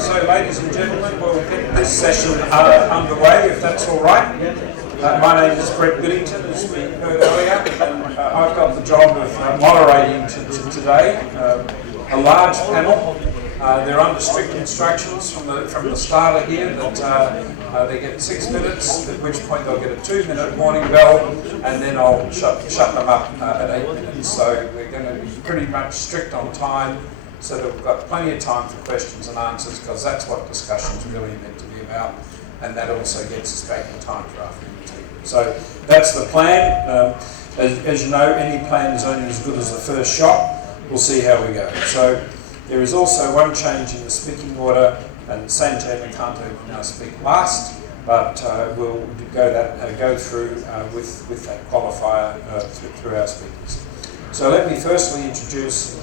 So, ladies and gentlemen, we'll get this session underway, if that's all right. My name is Brett Whittington, as we heard earlier, and I've got the job of moderating today a large panel. They're under strict instructions from the starter here that they get 6 minutes, at which point they'll get a 2-minute warning bell, and then I'll shut them up at 8 minutes. So we're going to be pretty much strict on time, so that we've got plenty of time for questions and answers, because that's what discussion's really meant to be about, and that also gets us back in time for afternoon tea. So that's the plan. As you know, any plan is only as good as the first shot. We'll see how we go. So there is also one change in the speaking order, and Sanjay Makanto will now speak last, but we'll go through with that qualifier through our speakers. So let me firstly introduce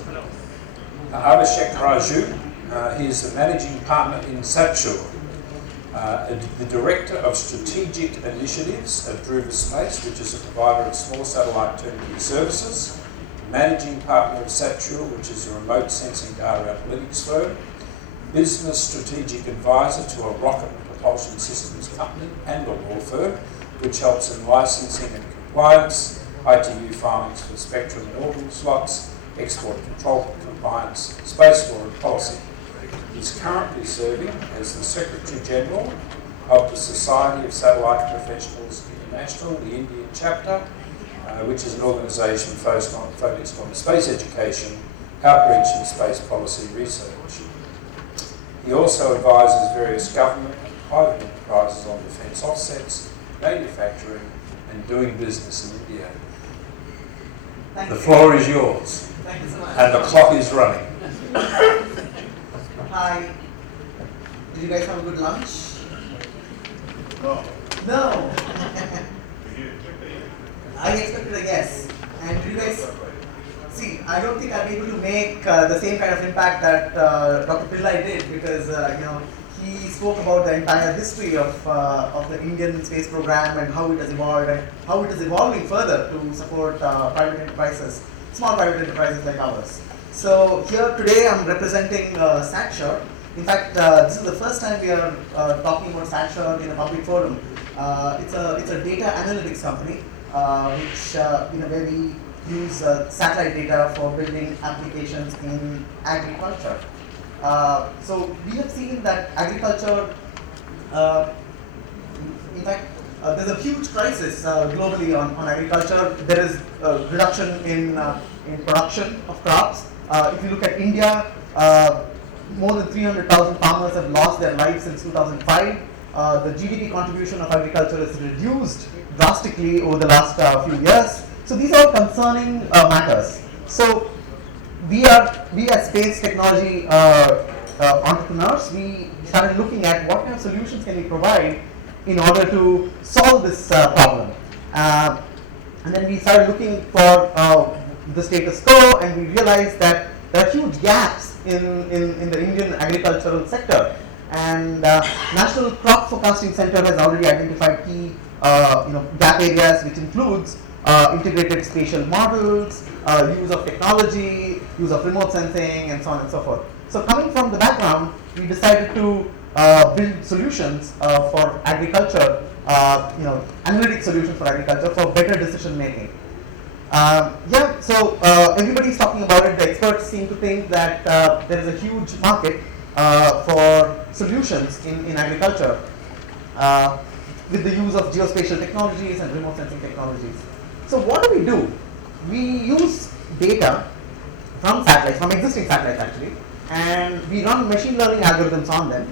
Abhishek Raju. He is the managing partner in Satchur, the director of strategic initiatives at NewSpace, which is a provider of small satellite turnkey services, managing partner of Satchur, which is a remote sensing data analytics firm, business strategic advisor to a rocket propulsion systems company and a law firm, which helps in licensing and compliance, ITU filings for spectrum and orbital slots, export control compliance, space law and policy. He's currently serving as the Secretary General of the Society of Satellite Professionals International, the Indian chapter, which is an organisation focused on space education, outreach and space policy research. He also advises various government and private enterprises on defence offsets, manufacturing and doing business in India. The floor is yours. Thank you so much. And the clock is running. Hi. Did you guys have a good lunch? No. I expected a yes. And did you guys see? I don't think I'll be able to make the same kind of impact that Dr. Pillai did, because he spoke about the entire history of the Indian space program and how it has evolved and how it is evolving further to support private enterprises, small private enterprises like ours. So here today I'm representing Satchur. In fact, this is the first time we are talking about Satchur in a public forum. It's a data analytics company, where we use satellite data for building applications in agriculture. So we have seen that agriculture, in fact, there's a huge crisis globally on agriculture. There is a reduction in production of crops. If you look at India, more than 300,000 farmers have lost their lives since 2005. The GDP contribution of agriculture is reduced drastically over the last few years. So these are concerning matters. So we as space technology entrepreneurs, we started looking at what kind of solutions can we provide in order to solve this problem. And then we started looking for the status quo, and we realized that there are huge gaps in the Indian agricultural sector. And National Crop Forecasting Center has already identified key gap areas, which includes integrated spatial models, use of technology, use of remote sensing, and so on and so forth. So coming from the background, we decided to build solutions for agriculture, analytic solutions for agriculture for better decision making. So everybody's talking about it. The experts seem to think that there is a huge market for solutions in agriculture with the use of geospatial technologies and remote sensing technologies. So what do? We use data from satellites, from existing satellites actually, and we run machine learning algorithms on them.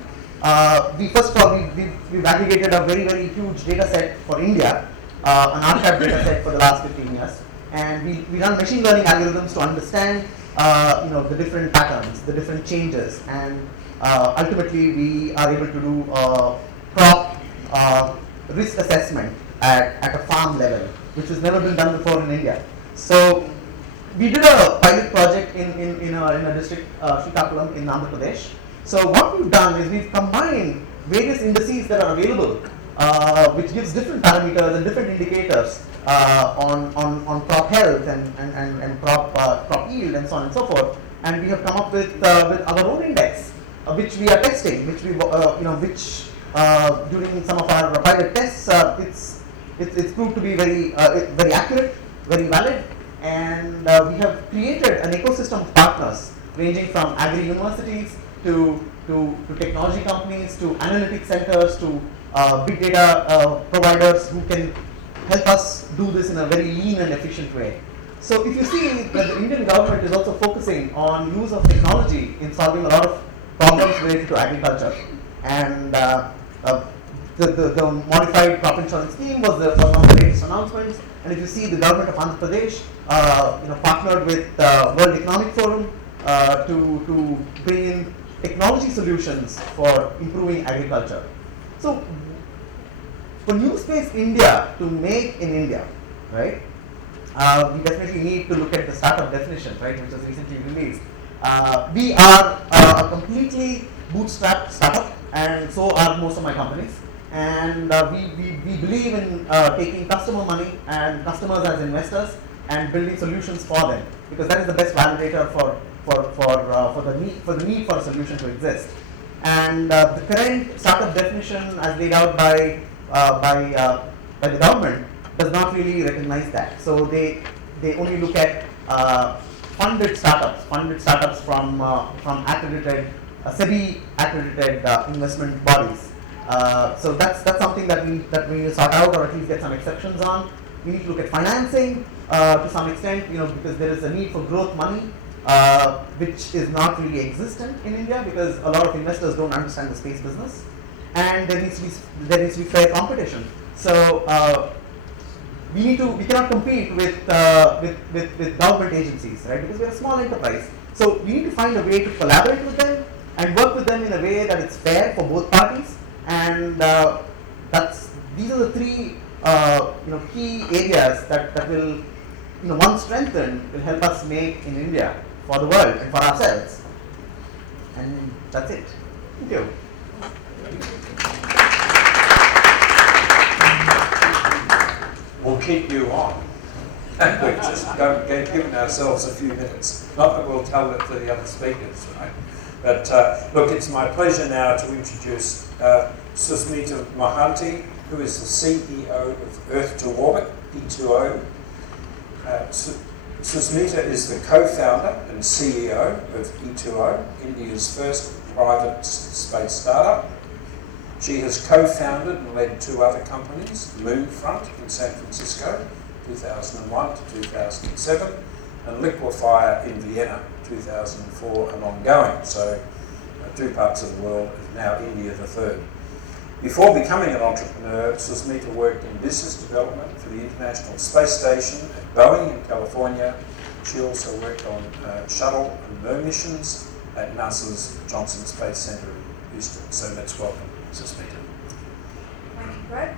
We've aggregated a very, very huge data set for India, an archived data set for the last 15 years. And we run machine learning algorithms to understand the different patterns, the different changes, and ultimately we are able to do crop risk assessment at a farm level, which has never been done before in India. So we did a pilot project in a district, Srikakulam in Andhra Pradesh. So what we've done is we've combined various indices that are available, which gives different parameters and different indicators on crop health and crop yield and so on and so forth. and we have come up with our own index, which we are testing, which we during some of our pilot tests, it's proved to be very accurate, very valid, and we have created an ecosystem of partners ranging from agri universities to technology companies to analytics centers to big data providers who can help us do this in a very lean and efficient way. So if you see that the Indian government is also focusing on use of technology in solving a lot of problems related to agriculture, and the modified crop insurance scheme was one of the latest announcements. And if you see, the government of Andhra Pradesh partnered with World Economic Forum to bring in technology solutions for improving agriculture. So for NewSpace India to make in India, right, we definitely need to look at the startup definition, right, which was recently released. We are a completely bootstrapped startup, and so are most of my companies. And we believe in taking customer money and customers as investors and building solutions for them, because that is the best validator for the need for a solution to exist. And the current startup definition, as laid out by the government, does not really recognize that. So they only look at funded startups from accredited SEBI accredited investment bodies. So that's something that we need to sort out, or at least get some exceptions on. We need to look at financing to some extent, because there is a need for growth money, which is not really existent in India because a lot of investors don't understand the space business, and there needs to be fair competition. So we cannot compete with government agencies, right? Because we are a small enterprise. So we need to find a way to collaborate with them and work with them in a way that it's fair for both parties. And these are the three key areas that will, once strengthened, will help us make in India for the world and for ourselves. And that's it. Thank you. We'll keep you on. We've just given ourselves a few minutes. Not that we'll tell it to the other speakers, right? But look, it's my pleasure now to introduce Susmita Mohanty, who is the CEO of Earth to Orbit, E2O. Susmita is the co-founder and CEO of E2O, India's first private space startup. She has co-founded and led two other companies, Moonfront in San Francisco, 2001 to 2007, and Liquefier in Vienna, 2004 and ongoing. So two parts of the world, and now India the third. Before becoming an entrepreneur, Susmita worked in business development for the International Space Station at Boeing in California. She also worked on shuttle and moon missions at NASA's Johnson Space Center in Houston. So let's welcome Susmita. Thank you, Brett.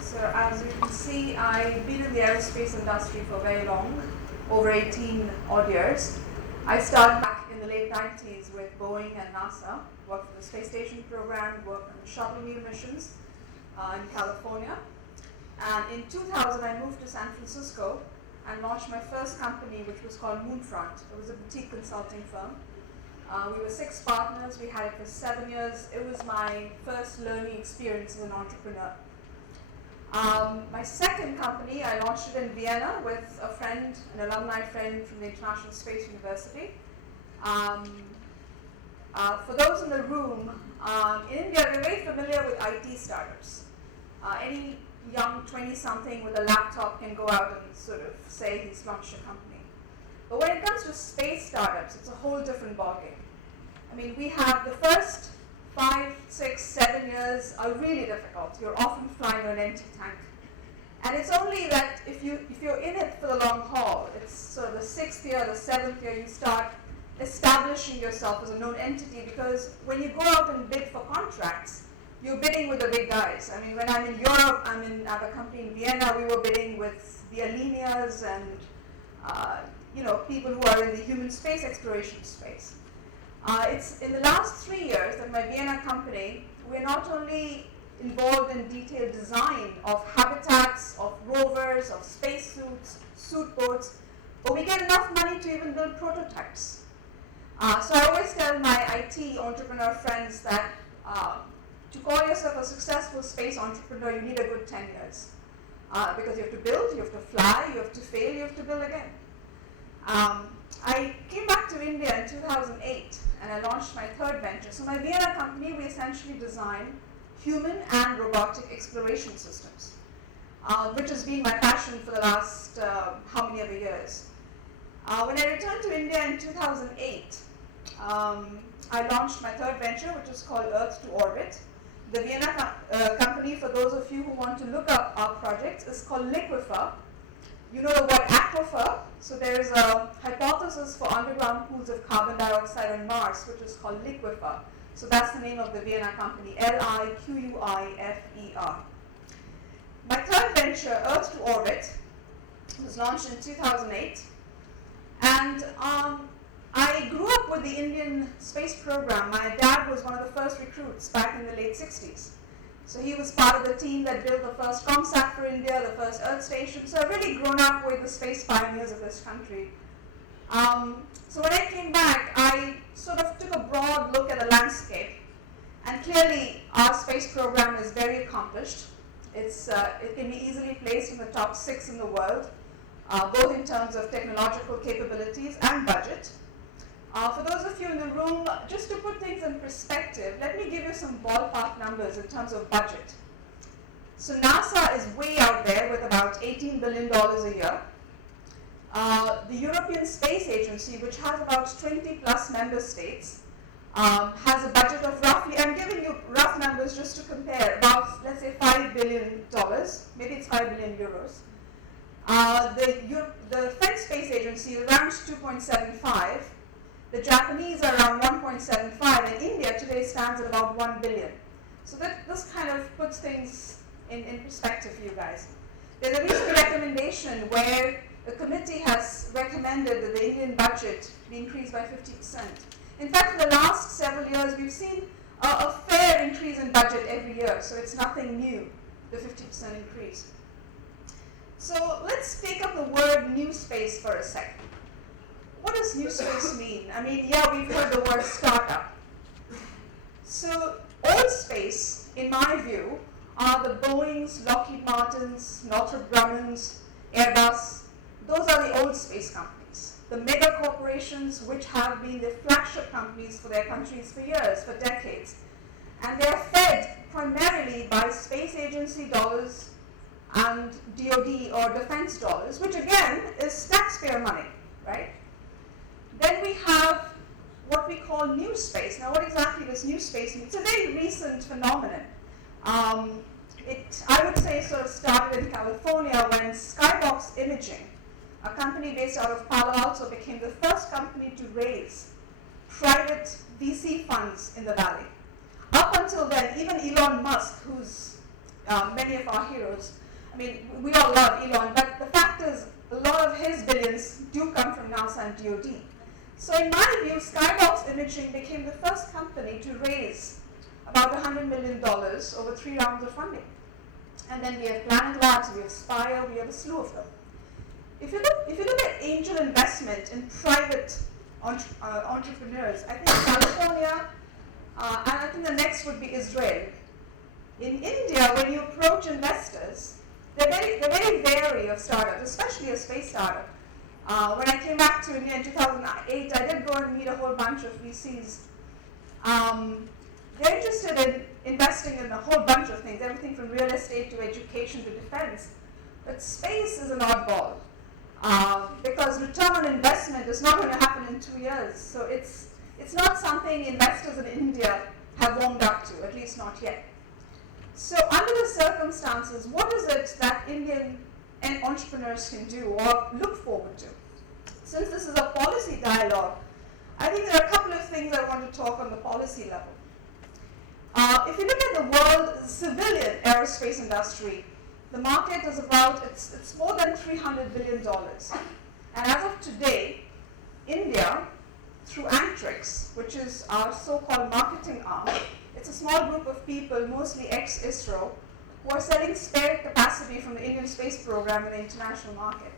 So as you can see, I've been in the aerospace industry for very long, over 18 odd years. I started back in the late 90s with Boeing and NASA, worked for the space station program, worked on shuttle missions in California. And in 2000, I moved to San Francisco and launched my first company, which was called Moonfront. It was a boutique consulting firm. We were 6 partners. We had it for 7 years. It was my first learning experience as an entrepreneur. My second company, I launched it in Vienna with a friend, an alumni friend from the International Space University. For those in the room, in India, we're very familiar with IT startups. Any young 20-something with a laptop can go out and sort of say he's launched a company. But when it comes to space startups, it's a whole different ballgame. I mean, we have the first 5, 6, 7 years are really difficult. You're often flying on an empty tank. And it's only that if you're in it for the long haul, it's sort of the 6th year, the 7th year, you start establishing yourself as a known entity, because when you go out and bid for contracts, you're bidding with the big guys. I mean, when I'm in Europe, at a company in Vienna, we were bidding with the Alenias and people who are in the human space exploration space. It's in the last 3 years that my Vienna company, we're not only involved in detailed design of habitats, of rovers, of spacesuits, suit boats, or we get enough money to even build prototypes. So I always tell my IT entrepreneur friends that to call yourself a successful space entrepreneur, you need a good 10 years. Because you have to build, you have to fly, you have to fail, you have to build again. I came back to India in 2008 and I launched my third venture. So my Vienna company, we essentially design human and robotic exploration systems, which has been my passion for the last how many other years. When I returned to India in 2008, I launched my third venture, which is called Earth to Orbit. The Vienna company, for those of you who want to look up our projects, is called Liquifer. You know the word aquifer, so there is a hypothesis for underground pools of carbon dioxide on Mars, which is called Liquifer. So that's the name of the Vienna company, Liquifer. My third venture, Earth to Orbit, was launched in 2008. And I grew up with the Indian space program. My dad was one of the first recruits back in the late 60s. So he was part of the team that built the first ComSat for India, the first Earth station. So I've really grown up with the space pioneers of this country. So when I came back, I sort of took a broad look at the landscape. And clearly, our space program is very accomplished. It can be easily placed in the top 6 in the world, both in terms of technological capabilities and budget. For those of you in the room, just to put things in perspective, let me give you some ballpark numbers in terms of budget. So NASA is way out there with about $18 billion a year. The European Space Agency, which has about 20 plus member states, has a budget of roughly, I'm giving you rough numbers just to compare, about, let's say, $5 billion, maybe it's 5 billion euros. The French Space Agency is around 2.75. The Japanese are around 1.75, and India today stands at about 1 billion. So this kind of puts things in perspective for you guys. There's a recent recommendation where the committee has recommended that the Indian budget be increased by 50%. In fact, for the last several years, we've seen a fair increase in budget every year, so it's nothing new, the 50% increase. So let's take up the word NewSpace for a second. What does NewSpace mean? I mean, yeah, we've heard the word startup. So old space, in my view, are the Boeings, Lockheed Martins, Northrop Grummons, Airbus. Those are the old space companies. The mega corporations which have been the flagship companies for their countries for years, for decades. And they are fed primarily by space agency dollars and DoD or defense dollars, which again is taxpayer money, right? Then we have what we call NewSpace. Now, what exactly does NewSpace mean? It's a very recent phenomenon. I would say, sort of started in California when Skybox Imaging, a company based out of Palo Alto, became the first company to raise private VC funds in the valley. Up until then, even Elon Musk, who's many of our heroes, I mean, we all love Elon, but the fact is, a lot of his billions do come from NASA and DoD. So in my view, Skybox Imaging became the first company to raise about $100 million over 3 rounds of funding. And then we have Planet Labs, we have Spire, we have a slew of them. If you look at angel investment in private entrepreneurs, I think California, and I think the next would be Israel. In India, when you approach investors, they're very wary of startups, especially a space startup. When I came back to India in 2008, I did go and meet a whole bunch of VCs. They're interested in investing in a whole bunch of things, everything from real estate to education to defense. But space is an oddball because return on investment is not going to happen in 2 years. So it's not something investors in India have warmed up to, at least not yet. So under the circumstances, what is it that Indian entrepreneurs can do or look forward to? Since this is a policy dialogue, I think there are a couple of things I want to talk on the policy level. If you look at the world civilian aerospace industry, the market is about, it's more than $300 billion. And as of today, India, through Antrix, which is our so-called marketing arm, it's a small group of people, mostly ex-ISRO, who are selling spare capacity from the Indian space program in the international market.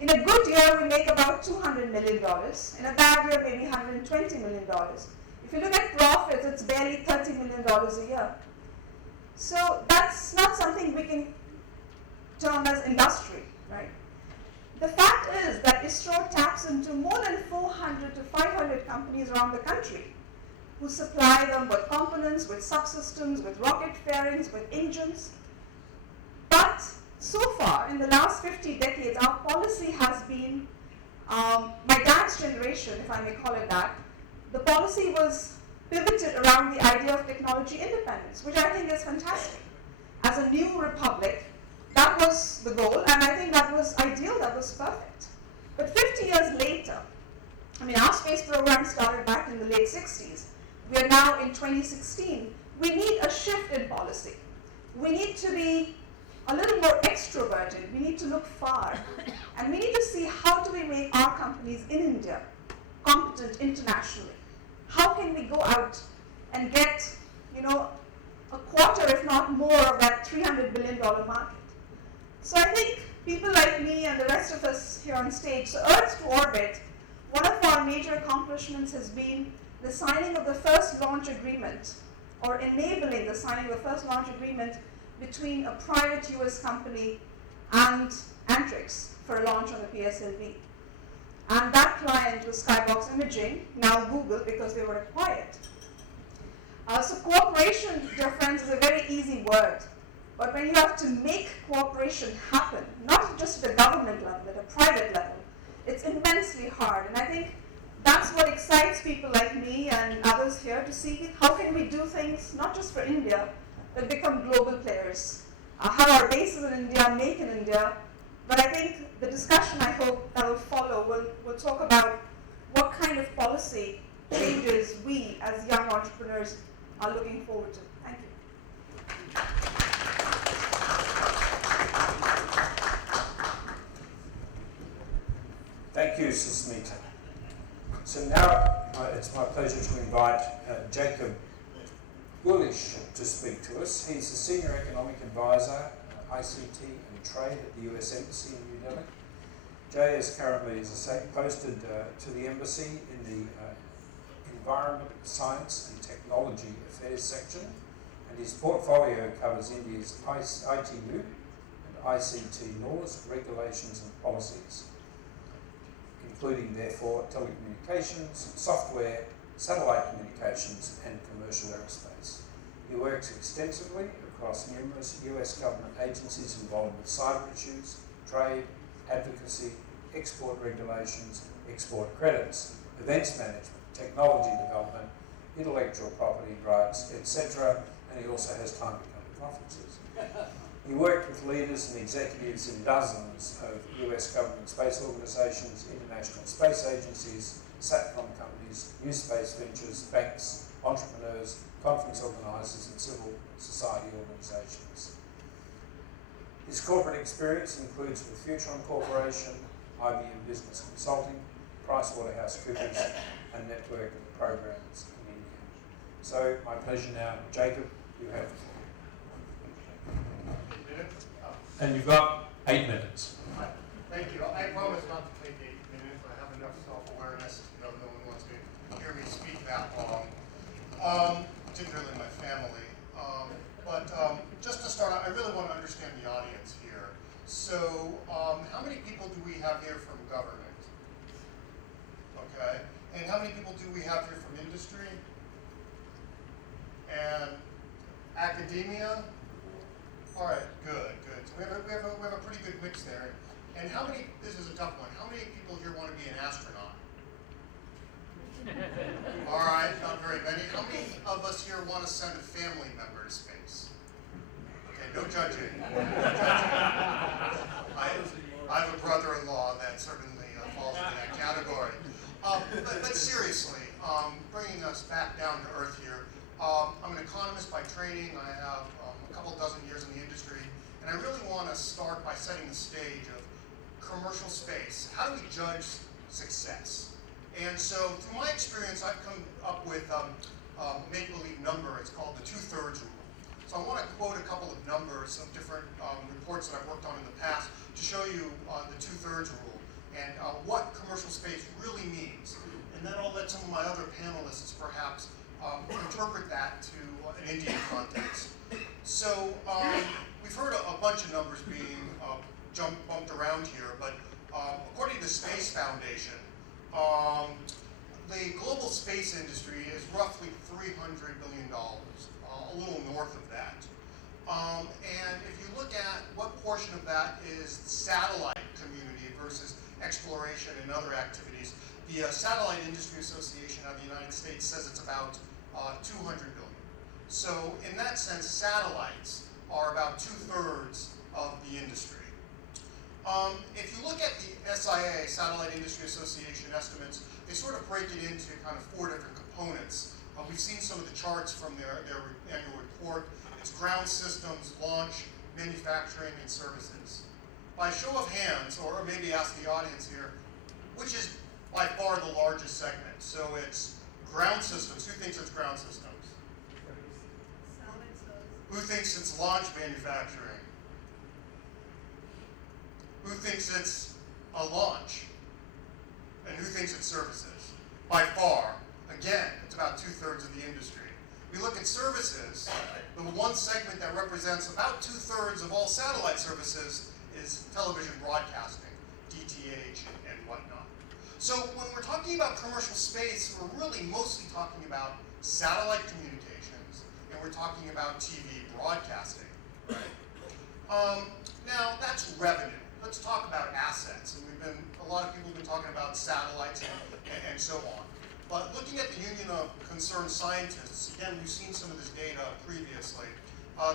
In a good year, we make about $200 million. In a bad year, maybe $120 million. If you look at profits, it's barely $30 million a year. So that's not something we can term as industry, right? The fact is that ISRO taps into more than 400 to 500 companies around the country who supply them with components, with subsystems, with rocket fairings, with engines. But so far, in the last 50 decades, our policy has been, my dad's generation, if I may call it that, the policy was pivoted around the idea of technology independence, which I think is fantastic. As a new republic, that was the goal, and I think that was ideal, that was perfect. But 50 years later, I mean, our space program started back in the late 60s. We are now in 2016. We need a shift in policy. We need to be a little more extroverted. We need to look far. And we need to see how do we make our companies in India competent internationally. How can we go out and get, a quarter, if not more, of that $300 billion market? So I think people like me and the rest of us here on stage, so Earth to orbit, one of our major accomplishments has been the signing of the first launch agreement, or enabling the signing of the first launch agreement between a private US company and Antrix for a launch on the PSLV. And that client was Skybox Imaging, now Google, because they were acquired. So cooperation, dear friends, is a very easy word. But when you have to make cooperation happen, not just at a government level, at a private level, it's immensely hard. And I think that's what excites people like me and others here to see how can we do things not just for India, but become global players. Have our bases in India, make in India. But I think the discussion I hope that will follow will talk about what kind of policy changes we as young entrepreneurs are looking forward to. Thank you. Thank you, Susmita. So now it's my pleasure to invite Jacob Bullish to speak to us. He's a Senior Economic Advisor, ICT and Trade at the US Embassy in New Delhi. Jay is currently, as I say, posted to the Embassy in the Environment, Science and Technology Affairs section, and his portfolio covers India's ITU and ICT laws, regulations and policies, including, therefore, telecommunications, software, satellite communications, and commercial aerospace. He works extensively across numerous US government agencies involved with cyber issues, trade, advocacy, export regulations, export credits, events management, technology development, intellectual property rights, etc., and he also has time to come to conferences. He worked with leaders and executives in dozens of US government space organizations, international space agencies, SATCOM companies, NewSpace ventures, banks, entrepreneurs, conference organizers, and civil society organizations. His corporate experience includes with Futron Corporation, IBM Business Consulting, PricewaterhouseCoopers, and network of programs in India. So, my pleasure now, Jacob, you have the floor. And you've got 8 minutes. Thank you. I promise not to take 8 minutes. I have enough self-awareness to know no one wants to hear me speak that long, particularly my family. But just to start out, I really want to understand the audience here. So how many people do we have here from government? Okay. And how many people do we have here from industry? And academia? All right, good. So we have a pretty good mix there. And how many, this is a tough one, how many people here want to be an astronaut? All right, not very many. How many of us here want to send a family member to space? Okay, no judging. I have a brother-in-law that certainly falls into that category. But seriously, bringing us back down to earth here, I'm an economist by training. I have a couple dozen years in the industry, and I really want to start by setting the stage of commercial space. How do we judge success? And so, through my experience, I've come up with a make-believe number. It's called the 2/3 rule. So I want to quote a couple of numbers of different reports that I've worked on in the past to show you the 2/3 rule. and what commercial space really means. And then I'll let some of my other panelists perhaps interpret that to an Indian context. So we've heard a bunch of numbers being bumped around here, but according to the Space Foundation, the global space industry is roughly $300 billion, a little north of that. And if you look at what portion of that is satellite community versus exploration and other activities, the Satellite Industry Association of the United States says it's about 200 billion. So in that sense, satellites are about 2/3 of the industry. If you look at the SIA, Satellite Industry Association estimates, they sort of break it into kind of 4 different components. We've seen some of the charts from their annual report. It's ground systems, launch, manufacturing, and services. By show of hands, or maybe ask the audience here, which is by far the largest segment? So it's ground systems. Who thinks it's ground systems? Who thinks it's launch manufacturing? Who thinks it's a launch? And who thinks it's services? By far, again, it's about 2/3 of the industry. We look at services, the one segment that represents about 2/3 of all satellite services is television broadcasting, DTH and whatnot. So when we're talking about commercial space, we're really mostly talking about satellite communications, and we're talking about TV broadcasting, right? Now that's revenue. Let's talk about assets, and a lot of people have been talking about satellites and so on. But looking at the Union of Concerned Scientists, again, we've seen some of this data previously.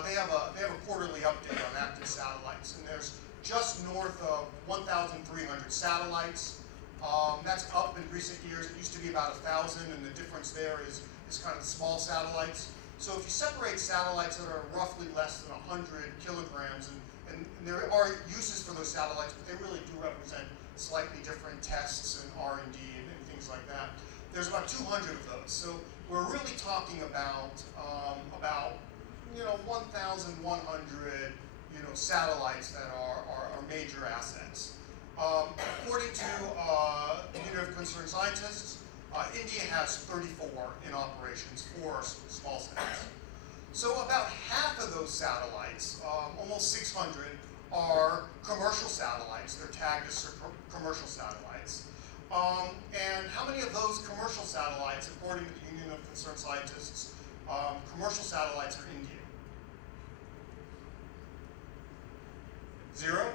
They have a quarterly update on active satellites, and there's just north of 1,300 satellites. That's up in recent years. It used to be about 1,000, and the difference there is kind of the small satellites. So if you separate satellites that are roughly less than 100 kilograms, and there are uses for those satellites, but they really do represent slightly different tests and R&D and things like that. There's about 200 of those. So we're really talking about 1,100 satellites that are major assets. According to the Union of Concerned Scientists, India has 34 in operations, 4 small sats. So about half of those satellites, almost 600, are commercial satellites. They're tagged as commercial satellites. And how many of those commercial satellites, according to the Union of Concerned Scientists, commercial satellites are Indian? 0?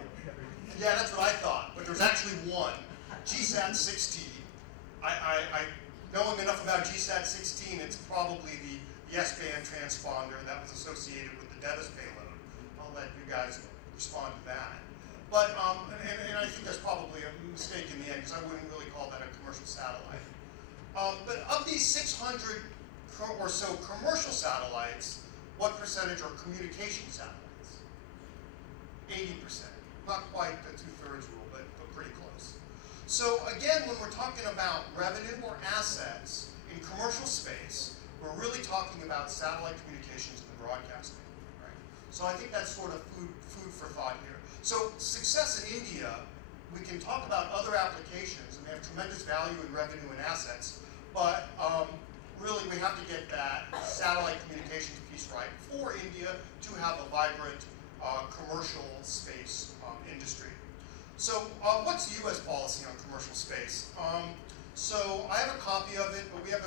Yeah, that's what I thought, but there's actually one, GSAT-16. I knowing enough about GSAT-16, it's probably the S-band transponder that was associated with the Devis payload. I'll let you guys respond to that. But, and I think that's probably a mistake in the end, because I wouldn't really call that a commercial satellite. But of these 600 or so commercial satellites, what percentage are communication satellites? 80%. Not quite the 2/3 rule, but pretty close. So again, when we're talking about revenue or assets in commercial space, we're really talking about satellite communications and broadcasting, right? So I think that's sort of food for thought here. So success in India, we can talk about other applications, and they have tremendous value in revenue and assets, but really we have to get that satellite communications piece right for India to have a vibrant commercial space industry. So what's the U.S. policy on commercial space? So I have a copy of it, but we have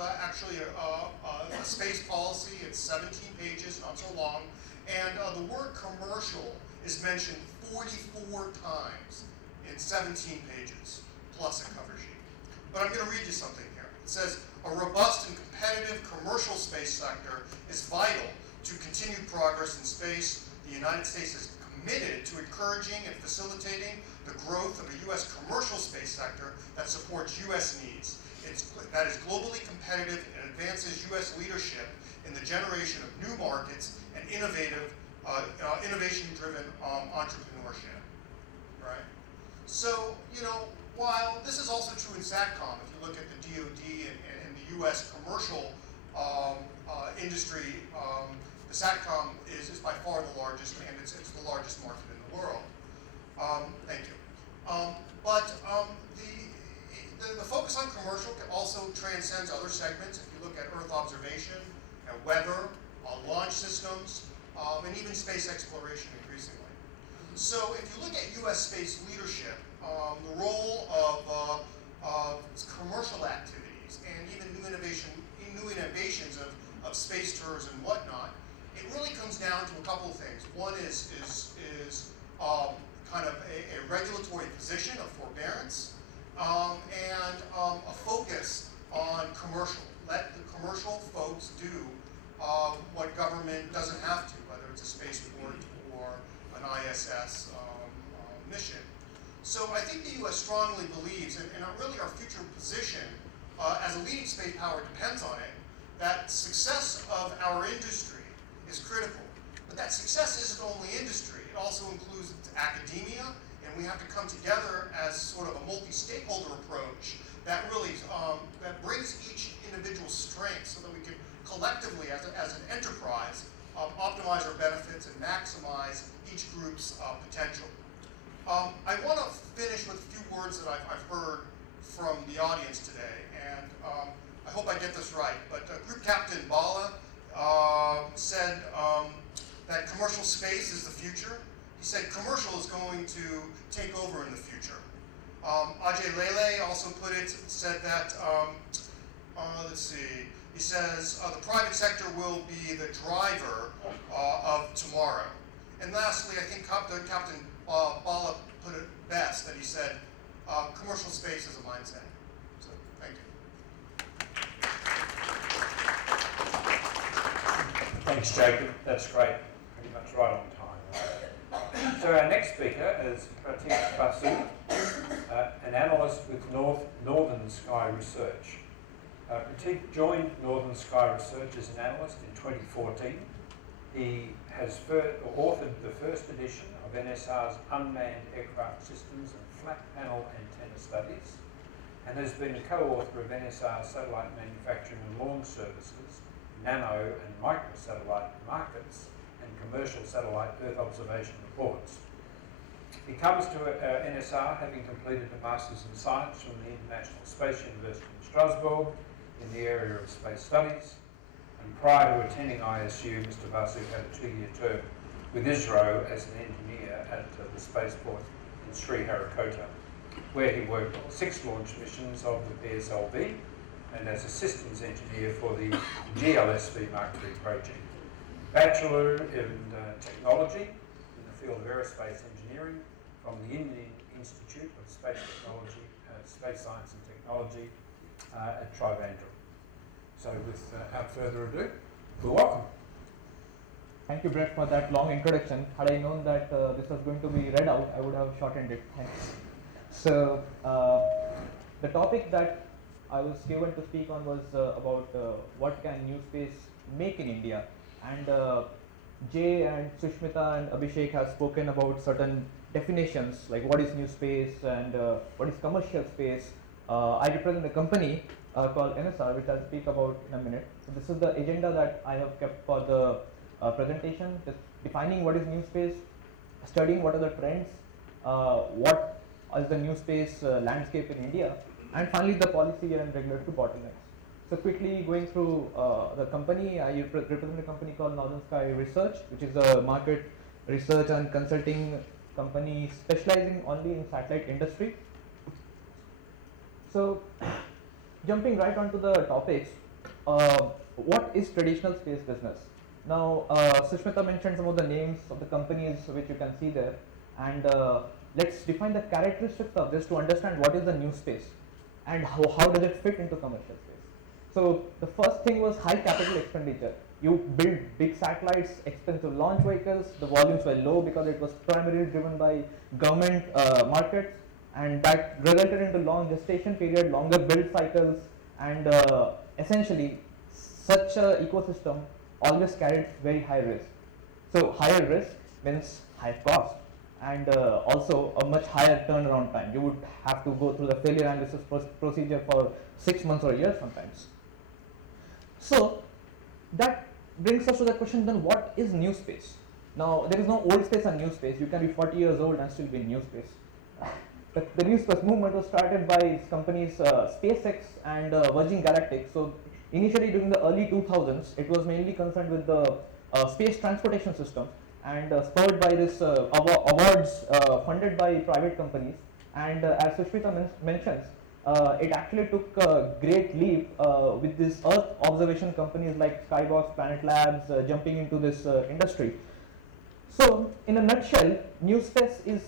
actually a space policy. It's 17 pages, not so long, and the word commercial is mentioned 44 times in 17 pages, plus a cover sheet. But I'm going to read you something here. It says, a robust and competitive commercial space sector is vital to continued progress in space. The United States is committed to encouraging and facilitating the growth of a U.S. commercial space sector that supports U.S. needs. That is globally competitive and advances U.S. leadership in the generation of new markets and innovation-driven entrepreneurship, right? So, while this is also true in SATCOM, if you look at the DoD and the U.S. commercial industry, the SATCOM is by far the largest, and it's the largest market in the world. Thank you. The focus on commercial also transcends other segments. If you look at Earth observation and weather, launch systems, and even space exploration increasingly. So if you look at U.S. space leadership, the role of commercial activities and even new innovations of space tours and whatnot, it really comes down to a couple of things. One is kind of a regulatory position of forbearance and a focus on commercial. Let the commercial folks do what government doesn't have to, whether it's a spaceport or an ISS mission. So I think the U.S. strongly believes, and really our future position as a leading space power depends on it, that success of our industry is critical. But that success isn't only industry, it also includes academia, and we have to come together as sort of a multi-stakeholder approach that really that brings each individual's strengths so that we can collectively, as an enterprise, optimize our benefits and maximize each group's potential. I want to finish with a few words that I've heard from the audience today, and I hope I get this right, but Group Captain Bala said that commercial space is the future. He said commercial is going to take over in the future. Ajay Lele also said that, let's see, he says the private sector will be the driver of tomorrow. And lastly, I think Captain Bala put it best, that he said commercial space is a mindset. So, thank you. Thanks, Jacob. That's great. Pretty much right on time. So our next speaker is Pratik Basu, an analyst with Northern Sky Research. Pratik joined Northern Sky Research as an analyst in 2014. He has authored the first edition of NSR's Unmanned Aircraft Systems and Flat Panel Antenna Studies, and has been a co-author of NSR's Satellite Manufacturing and Launch Services, Nano and Microsatellite Markets, and Commercial Satellite Earth Observation Reports. He comes to NSR having completed a Masters in Science from the International Space University in Strasbourg in the area of space studies. And prior to attending ISU, Mr. Basu had a 2-year term with ISRO as an engineer at the spaceport in Sriharikota, where he worked on 6 launch missions of the PSLV and as a systems engineer for the GLSV Mark III project. Bachelor in Technology in the field of aerospace engineering from the Indian Institute of Space Technology, Space Science and Technology at Trivandrum. So without further ado, we're welcome. Thank you, Brett, for that long introduction. Had I known that this was going to be read out, I would have shortened it. Thanks. So, the topic that I was given to speak on was about what can NewSpace make in India. And Jay and Sushmita and Abhishek have spoken about certain definitions, like what is NewSpace and what is commercial space. I represent a company called NSR, which I'll speak about in a minute. So this is the agenda that I have kept for the presentation, just defining what is NewSpace, studying what are the trends, what is the NewSpace landscape in India, and finally the policy and regulatory bottlenecks. So quickly going through the company, I represent a company called Northern Sky Research, which is a market research and consulting company specializing only in satellite industry. So jumping right onto the topics, what is traditional space business? Now, Sushmita mentioned some of the names of the companies which you can see there, and let's define the characteristics of this to understand what is the NewSpace and how does it fit into commercial space. So the first thing was high capital expenditure. You build big satellites, expensive launch vehicles, the volumes were low because it was primarily driven by government markets, and that resulted into long gestation period, longer build cycles, and essentially such an ecosystem always carried very high risk. So higher risk means high cost, and also a much higher turnaround time. You would have to go through the failure analysis procedure for 6 months or a year sometimes. So that brings us to the question, then what is NewSpace? Now there is no old space and new space. You can be 40 years old and still be in new space. the NewSpace movement was started by companies SpaceX and Virgin Galactic. So initially during the early 2000s, it was mainly concerned with the space transportation system, and spurred by this awards funded by private companies. And as Sushmita mentions, it actually took a great leap with these Earth observation companies like Skybox, Planet Labs jumping into this industry. So, in a nutshell, NewSpace is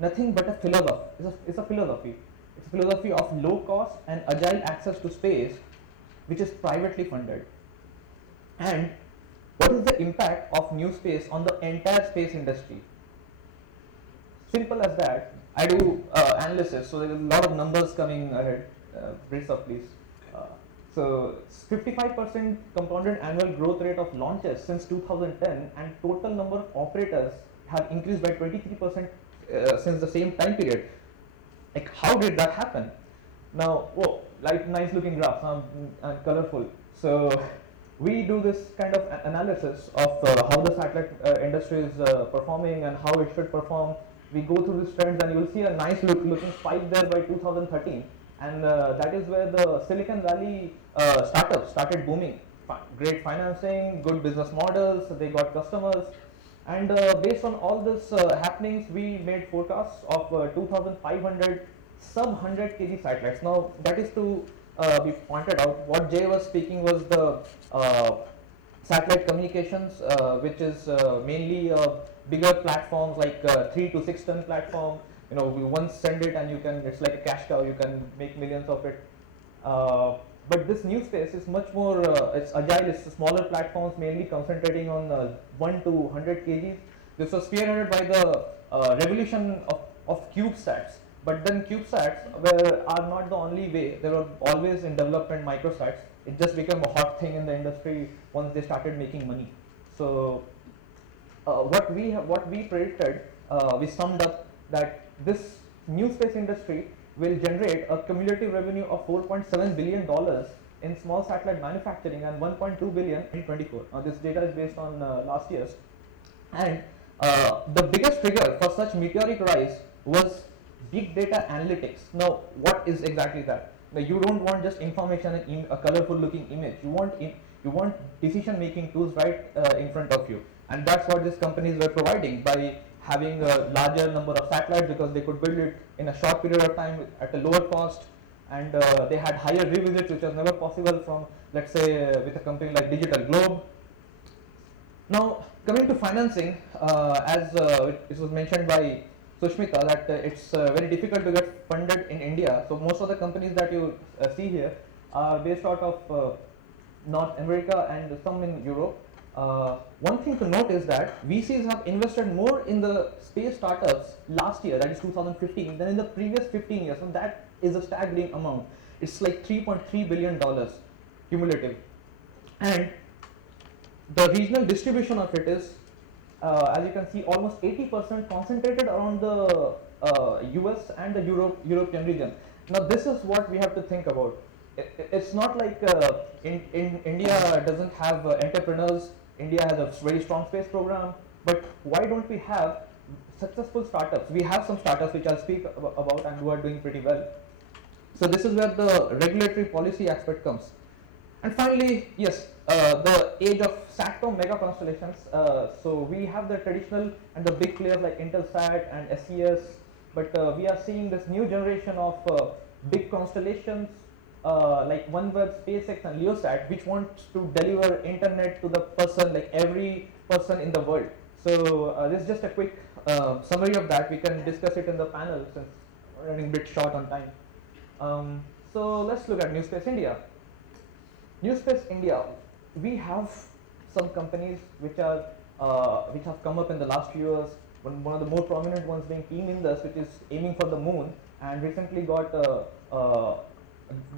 nothing but a philosophy. It's a philosophy. It's a philosophy of low cost and agile access to space, which is privately funded. And what is the impact of NewSpace on the entire space industry? Simple as that. I do analysis, so there is a lot of numbers coming ahead. Brace up, please. So 55% compounded annual growth rate of launches since 2010, and total number of operators have increased by 23% since the same time period. Like, how did that happen? Now, like nice looking graphs and colorful. So we do this kind of analysis of how the satellite industry is performing and how it should perform. We go through these trends, and you will see a nice looking spike there by 2013. And that is where the Silicon Valley startups started booming. Great financing, good business models, they got customers. And based on all this happenings, we made forecasts of 2,500 sub-100 kg satellites. Now, that is to be pointed out. What Jay was speaking was the satellite communications, which is mainly bigger platforms like 3 to 6 ton platform. You know, we once send it and it's like a cash cow, you can make millions of it. But this NewSpace is much more, it's agile, it's smaller platforms mainly concentrating on 1 to 100 kgs. This was spearheaded by the revolution of CubeSats. But then CubeSats are not the only way, they were always in development microsats. It just became a hot thing in the industry once they started making money. So what we predicted, we summed up that this NewSpace industry will generate a cumulative revenue of $4.7 billion in small satellite manufacturing and $1.2 billion in 2024. Now, this data is based on last year's. And the biggest trigger for such meteoric rise was big data analytics. Now, what is exactly that? Now, you don't want just information and a colorful looking image. You want decision making tools right in front of you. And that's what these companies were providing by having a larger number of satellites, because they could build it in a short period of time at a lower cost, and they had higher revisits, which was never possible from, let's say, with a company like Digital Globe. Now, coming to financing, as it was mentioned by Sushmita, that it's very difficult to get funded in India. So most of the companies that you see here are based out of North America and some in Europe. One thing to note is that VCs have invested more in the space startups last year, that is 2015, than in the previous 15 years, and that is a staggering amount. It's like $3.3 billion cumulative. And the regional distribution of it is, as you can see, almost 80% concentrated around the US and the European region. Now, this is what we have to think about. It's not like in India doesn't have entrepreneurs. India has a very strong space program, but why don't we have successful startups? We have some startups which I'll speak about and who are doing pretty well. So this is where the regulatory policy aspect comes. And finally, yes, the age of SATCOM mega constellations. So we have the traditional and the big players like Intelsat and SES, but we are seeing this new generation of big constellations like OneWeb, SpaceX and LeoSat, which wants to deliver internet to the person, like every person in the world. So this is just a quick summary of that. We can discuss it in the panel since we're running a bit short on time. So let's look at NewSpace India. NewSpace India, we have some companies which have come up in the last few years. One of the more prominent ones being Team Indus, which is aiming for the moon, and recently got a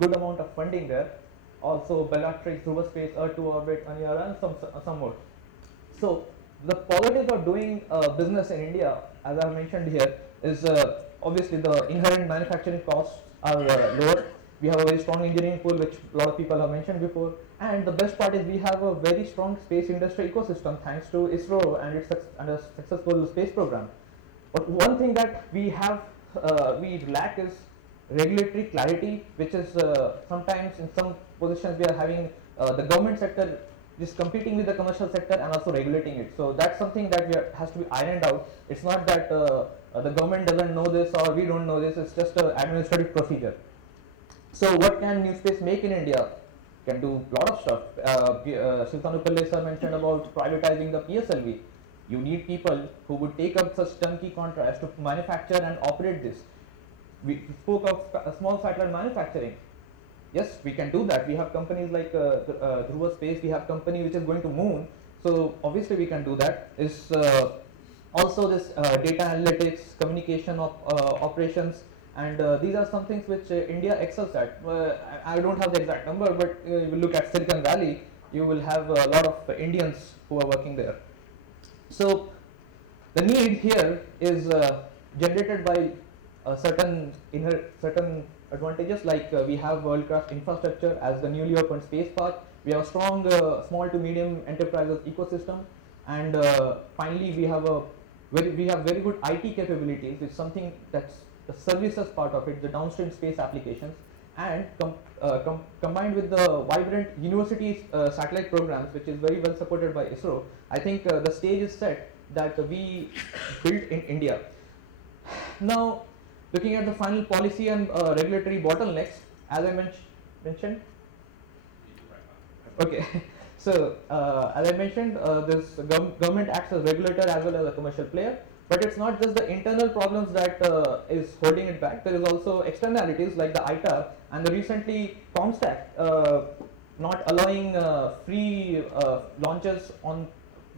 good amount of funding there. Also Bellatrix, Dhruva Space, Earth to Orbit, Anyara, and some more. So the positives of doing business in India, as I mentioned here, is obviously the inherent manufacturing costs are lower. We have a very strong engineering pool, which a lot of people have mentioned before, and the best part is we have a very strong space industry ecosystem thanks to ISRO and its and a successful space program. But one thing that we have we lack is regulatory clarity, which is sometimes in some positions we are having the government sector is competing with the commercial sector and also regulating it. So that's something that has to be ironed out. It's not that the government doesn't know this or we don't know this, it's just an administrative procedure. So what can NewSpace make in India? Can do a lot of stuff. Sultanu Pillai sir mentioned about privatizing the PSLV. You need people who would take up such turnkey contracts to manufacture and operate this. We spoke of small satellite manufacturing. Yes, we can do that. We have companies like Dhruva Space, we have company which is going to moon. So obviously we can do that. Is also this data analytics, communication of operations, and these are some things which India excels at. I don't have the exact number, but you look at Silicon Valley, you will have a lot of Indians who are working there. So the need here is generated by certain advantages, like we have world-class infrastructure as the newly opened space park. We have a strong small to medium enterprises ecosystem, and finally we have very good IT capabilities. It's something that's the services part of it, the downstream space applications, and combined with the vibrant university satellite programs, which is very well supported by ISRO. I think the stage is set that we build in India. Now, looking at the final policy and regulatory bottlenecks, as I mentioned. Okay, so as I mentioned, this government acts as regulator as well as a commercial player. But it's not just the internal problems that is holding it back. There is also externalities like the ITAR and the recently ComStack not allowing free launches on,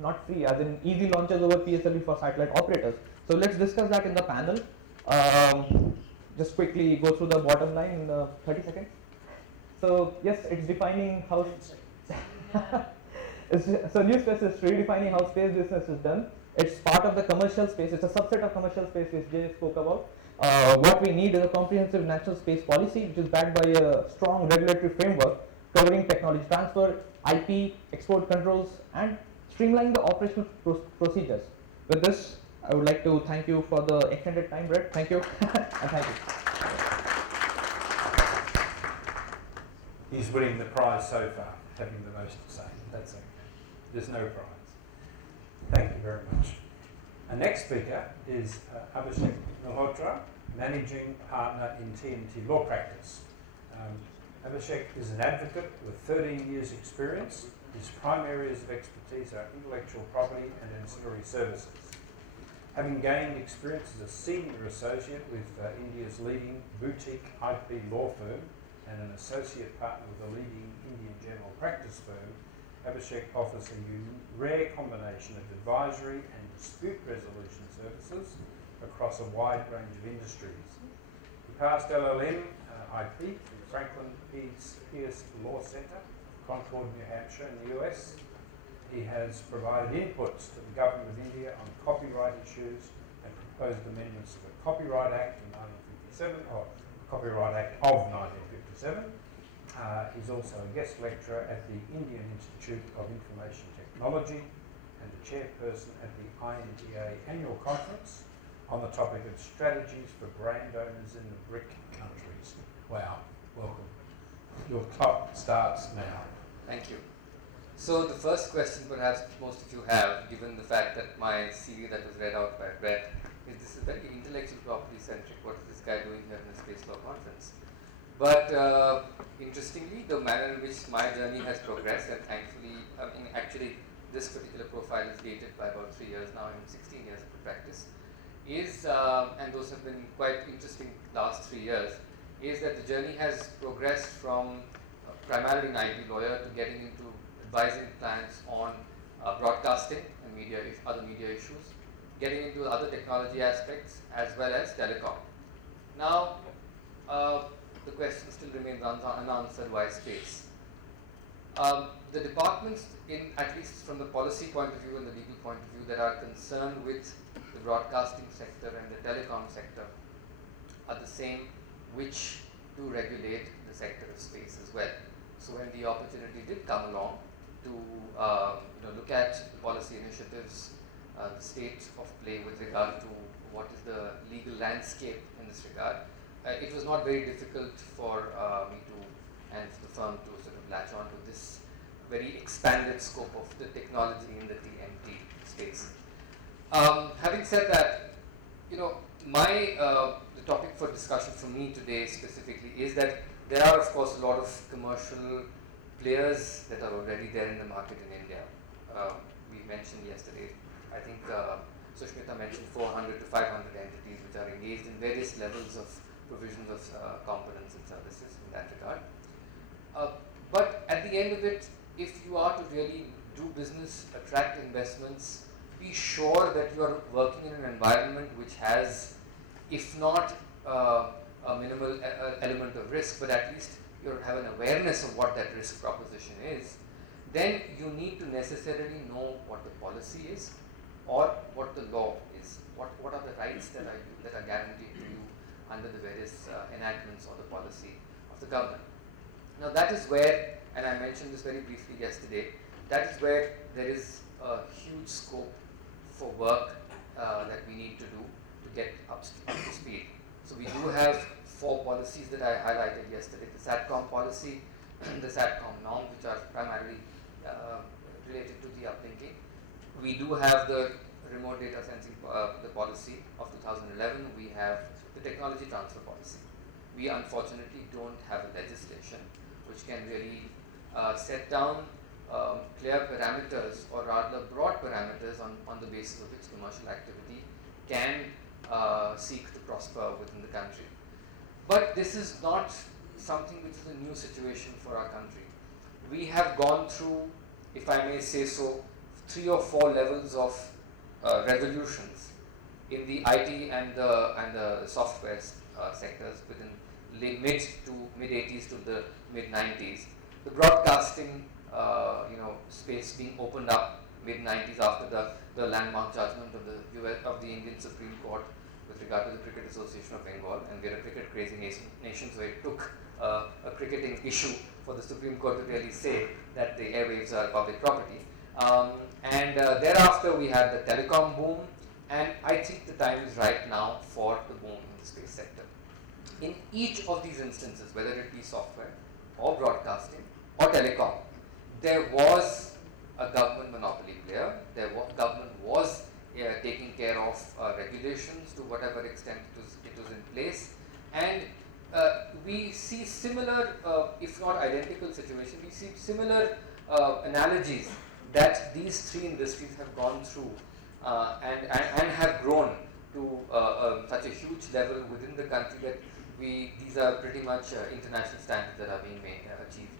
not free as in easy launches over PSLV for satellite operators. So let's discuss that in the panel. Just quickly go through the bottom line in 30 seconds. So yes, it's defining how so NewSpace is redefining how space business is done. It's part of the commercial space. It's a subset of commercial space which Jay spoke about. What we need is a comprehensive national space policy which is backed by a strong regulatory framework covering technology transfer, IP, export controls, and streamlining the operational procedures. With this, I would like to thank you for the extended time, Brett. Thank you, and thank you. He's winning the prize so far, having the most to say. That's okay. There's no prize. Thank you very much. Our next speaker is Abhishek Malhotra, Managing Partner in TNT Law Practice. Abhishek is an advocate with 13 years' experience. His prime areas of expertise are intellectual property and ancillary services. Having gained experience as a senior associate with India's leading boutique IP law firm and an associate partner with a leading Indian general practice firm, Abhishek offers a rare combination of advisory and dispute resolution services across a wide range of industries. He passed LLM IP from Franklin Pierce Law Center, Concord, New Hampshire in the US. He has provided inputs to the Government of India on copyright issues and proposed amendments to the Copyright Act in 1957, or Copyright Act of 1957. He's also a guest lecturer at the Indian Institute of Information Technology and the chairperson at the INTA annual conference on the topic of strategies for brand owners in the BRIC countries. Wow, welcome. Your clock starts now. Thank you. So the first question perhaps most of you have, given the fact that my CV that was read out by Brett, is this is very intellectual property centric. What is this guy doing here in the Space Law Conference? But interestingly, the manner in which my journey has progressed, and thankfully, actually this particular profile is dated by about 3 years now, and 16 years of practice, is, and those have been quite interesting last 3 years, is that the journey has progressed from primarily an IP lawyer to getting into advising clients on broadcasting and other media issues, getting into other technology aspects as well as telecom. Now, the question still remains unanswered: why space? The departments, at least from the policy point of view and the legal point of view, that are concerned with the broadcasting sector and the telecom sector are the same which do regulate the sector of space as well. So when the opportunity did come along to look at policy initiatives the state of play with regard to what is the legal landscape in this regard, it was not very difficult for me to and for the firm to sort of latch on to this very expanded scope of the technology in the TMT space. Having said that, you know, the topic for discussion for me today specifically is that there are, of course, a lot of commercial players that are already there in the market in India. We mentioned yesterday, I think Sushmita mentioned 400 to 500 entities which are engaged in various levels of provisions of components and services in that regard. But at the end of it, if you are to really do business, attract investments, be sure that you are working in an environment which has, if not a minimal element of risk, but at least you have an awareness of what that risk proposition is, then you need to necessarily know what the policy is or what the law is. What are the rights that are guaranteed to you under the various enactments or the policy of the government. Now that is where, and I mentioned this very briefly yesterday, that is where there is a huge scope for work that we need to do to get up to speed. So we do have 4 policies that I highlighted yesterday: the SATCOM policy, the SATCOM norms, which are primarily related to the uplinking. We do have the remote data sensing the policy of 2011. We have the technology transfer policy. We unfortunately don't have a legislation which can really set down clear parameters, or rather broad parameters on the basis of which commercial activity can seek to prosper within the country. But this is not something which is a new situation for our country. We have gone through, if I may say so, 3 or 4 levels of revolutions in the IT and the software sectors within mid 80s to the mid 90s. The broadcasting space being opened up mid 90s after the landmark judgment of the Indian Supreme Court with regard to the Cricket Association of Bengal, and we are a cricket crazy nation, so it took a cricketing issue for the Supreme Court to really say that the airwaves are public property. Thereafter we had the telecom boom, and I think the time is right now for the boom in the space sector. In each of these instances, whether it be software or broadcasting or telecom, there was a government monopoly player. Government was taking care of regulations to whatever extent it was in place, and we see similar, if not identical situation, we see similar analogies that these 3 industries have gone through and have grown to such a huge level within the country that these are pretty much international standards that are being achieved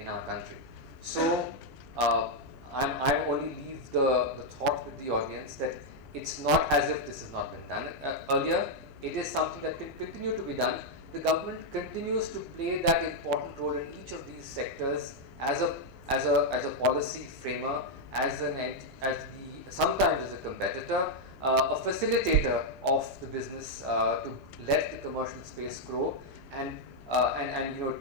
in our country. So I only leave the thought with the audience that it's not as if this has not been done earlier. It is something that can continue to be done. The government continues to play that important role in each of these sectors as a policy framer, sometimes as a competitor, a facilitator of the business to let the commercial space grow and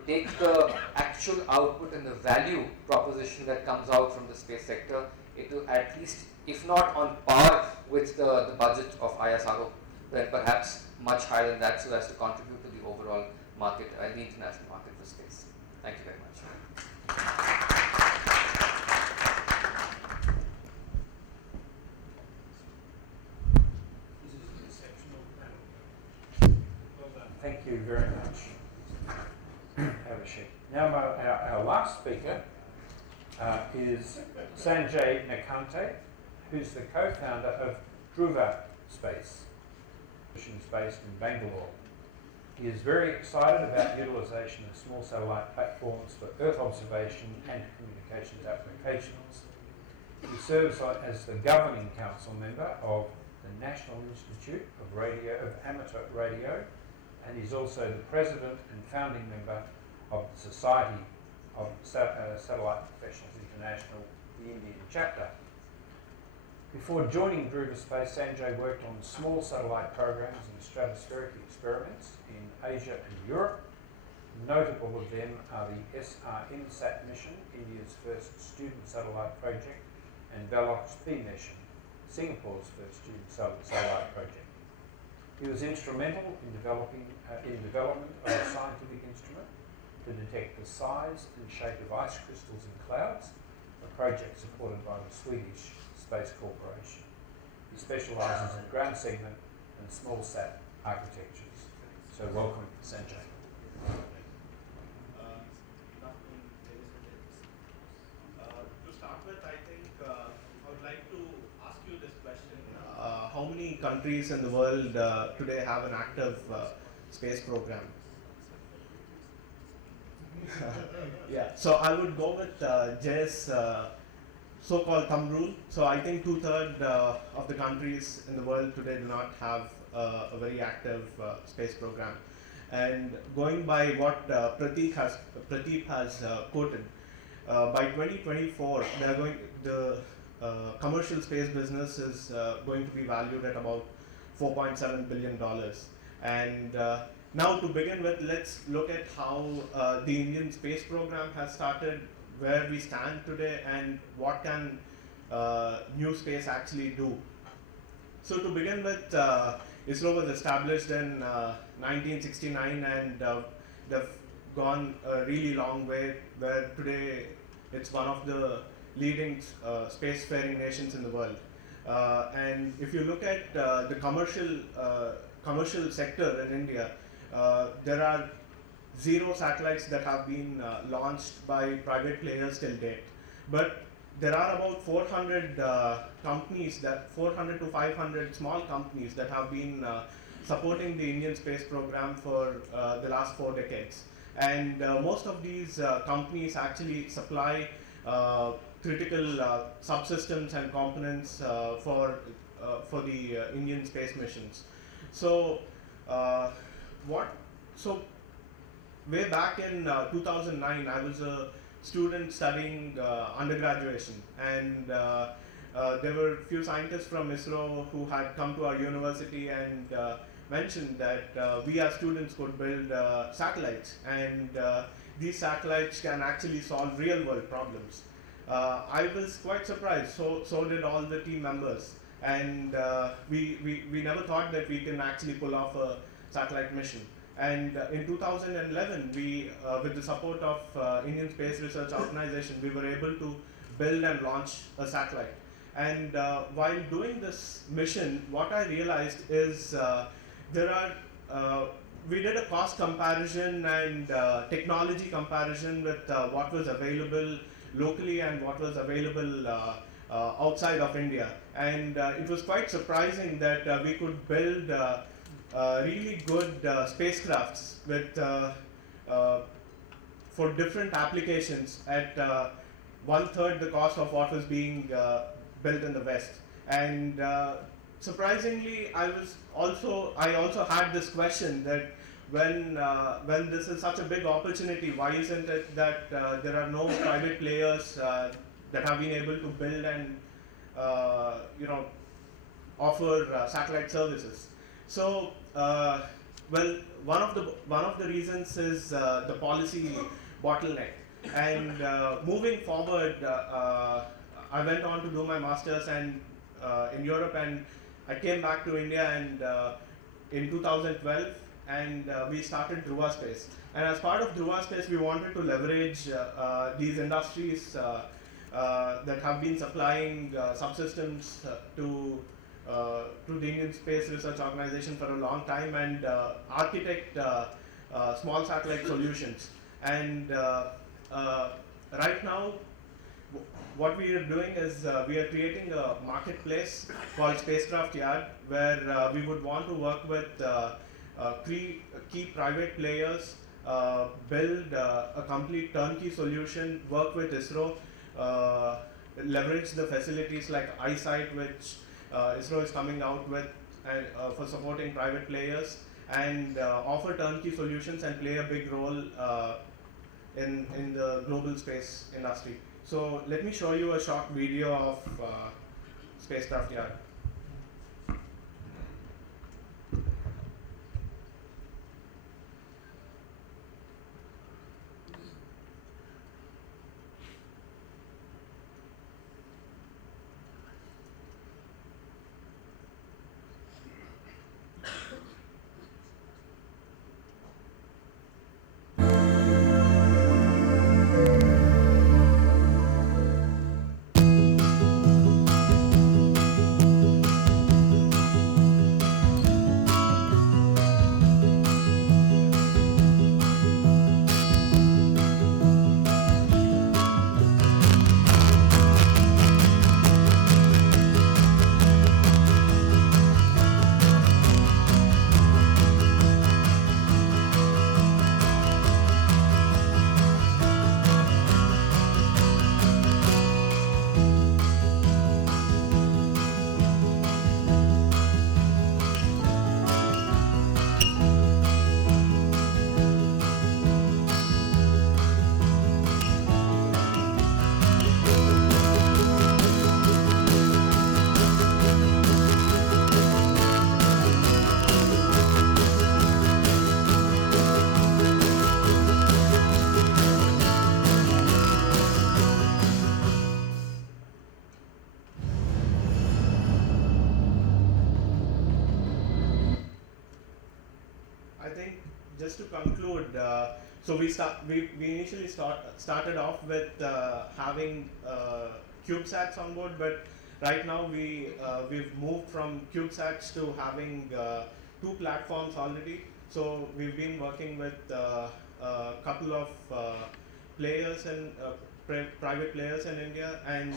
take the actual output and the value proposition that comes out from the space sector into at least, if not on par with the budget of ISRO, then perhaps much higher than that, so as to contribute to the overall market and the international market for space. Thank you very much. Thank you very much. Have a seat. Now our last speaker is Sanjay Nakante, who's the co-founder of NewSpace, which is based in Bangalore. He is very excited about utilization of small satellite platforms for Earth observation and communications applications. He serves as the governing council member of the National Institute of Amateur Radio, and he's also the president and founding member of the Society of Satellite Professionals International, the Indian chapter. Before joining NewSpace, Sanjay worked on small satellite programs and stratospheric experiments in Asia and Europe. Notable of them are the SRMSat mission, India's first student satellite project, and Velox B mission, Singapore's first student satellite project. He was instrumental in development of a scientific instrument to detect the size and shape of ice crystals in clouds, a project supported by the Swedish Space Corporation. He specialises in ground segment and small sat architectures. So welcome, Sanjay. To start with, I think I would like to ask you this question. How many countries in the world today have an active space program? Yeah, so I would go with Jay's so-called thumb rule. So I think 2/3 of the countries in the world today do not have a very active space program. And going by what Prateep has quoted, by 2024, the commercial space business is going to be valued at about $4.7 billion. And now to begin with, let's look at how the Indian space program has started, where we stand today, and what can NewSpace actually do. So to begin with, ISRO was established in 1969, and they've gone a really long way, where today it's one of the leading spacefaring nations in the world. And if you look at the commercial sector in India, there are 0 satellites that have been launched by private players till date. But there are about 400 companies, 400 to 500 small companies that have been supporting the Indian space program for the last 4 decades. And most of these companies actually supply critical subsystems and components for the Indian space missions. So, way back in 2009, I was a student studying undergraduation, and there were a few scientists from ISRO who had come to our university and mentioned that we as students could build satellites, and these satellites can actually solve real world problems. I was quite surprised, so did all the team members, and we never thought that we can actually pull off a satellite mission. And in 2011, we, with the support of Indian Space Research Organization, we were able to build and launch a satellite. And while doing this mission, what I realized is we did a cost comparison and technology comparison with what was available locally and what was available outside of India. And it was quite surprising that we could build really good spacecrafts with for different applications at 1/3 the cost of what was being built in the West. And surprisingly, I also had this question that when this is such a big opportunity, why isn't it that there are no private players that have been able to build and offer satellite services? So, one of the reasons is the policy bottleneck. And moving forward, I went on to do my masters and in Europe, and I came back to India and in 2012, and we started Dhruva Space. And as part of Dhruva Space, we wanted to leverage these industries that have been supplying subsystems to the Indian Space Research Organization for a long time, and architect small satellite solutions. And right now, what we are doing is we are creating a marketplace called Spacecraft Yard, where we would want to work with key private players, build a complete turnkey solution, work with ISRO, leverage the facilities like EyeSight, which ISRO is coming out with for supporting private players, and offer turnkey solutions and play a big role in the global space industry. So let me show you a short video of Spacecraft Yard. just to conclude, so we initially started off with having CubeSats on board, but right now we've moved from CubeSats to having 2 platforms already. So we've been working with a couple of players and private players in India, and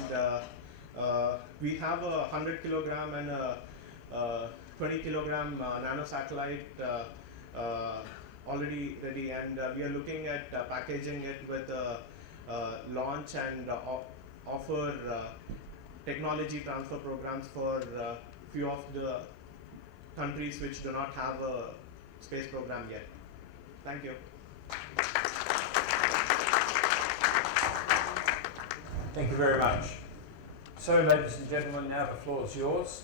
we have a 100 kilogram and a 20 kilogram nano satellite already ready, and we are looking at packaging it with a launch and offer technology transfer programs for few of the countries which do not have a space program yet. Thank you. Thank you very much. So, ladies and gentlemen, now the floor is yours.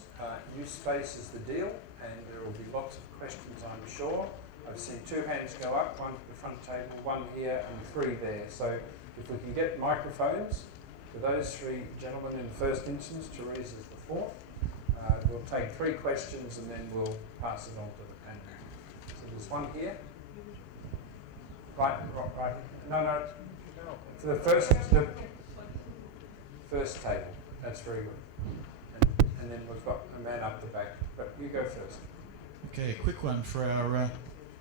NewSpace is the deal, and there will be lots of questions, I'm sure. I've seen 2 hands go up, 1 at the front table, 1 here, and 3 there. So, if we can get microphones for those 3 gentlemen in the first instance, Therese is the 4th. We'll take 3 questions and then we'll pass it on to the panel. So there's 1 here. Right. No. For the first table. That's very good. And then we've got a man up the back. But you go first. Okay, a quick one for our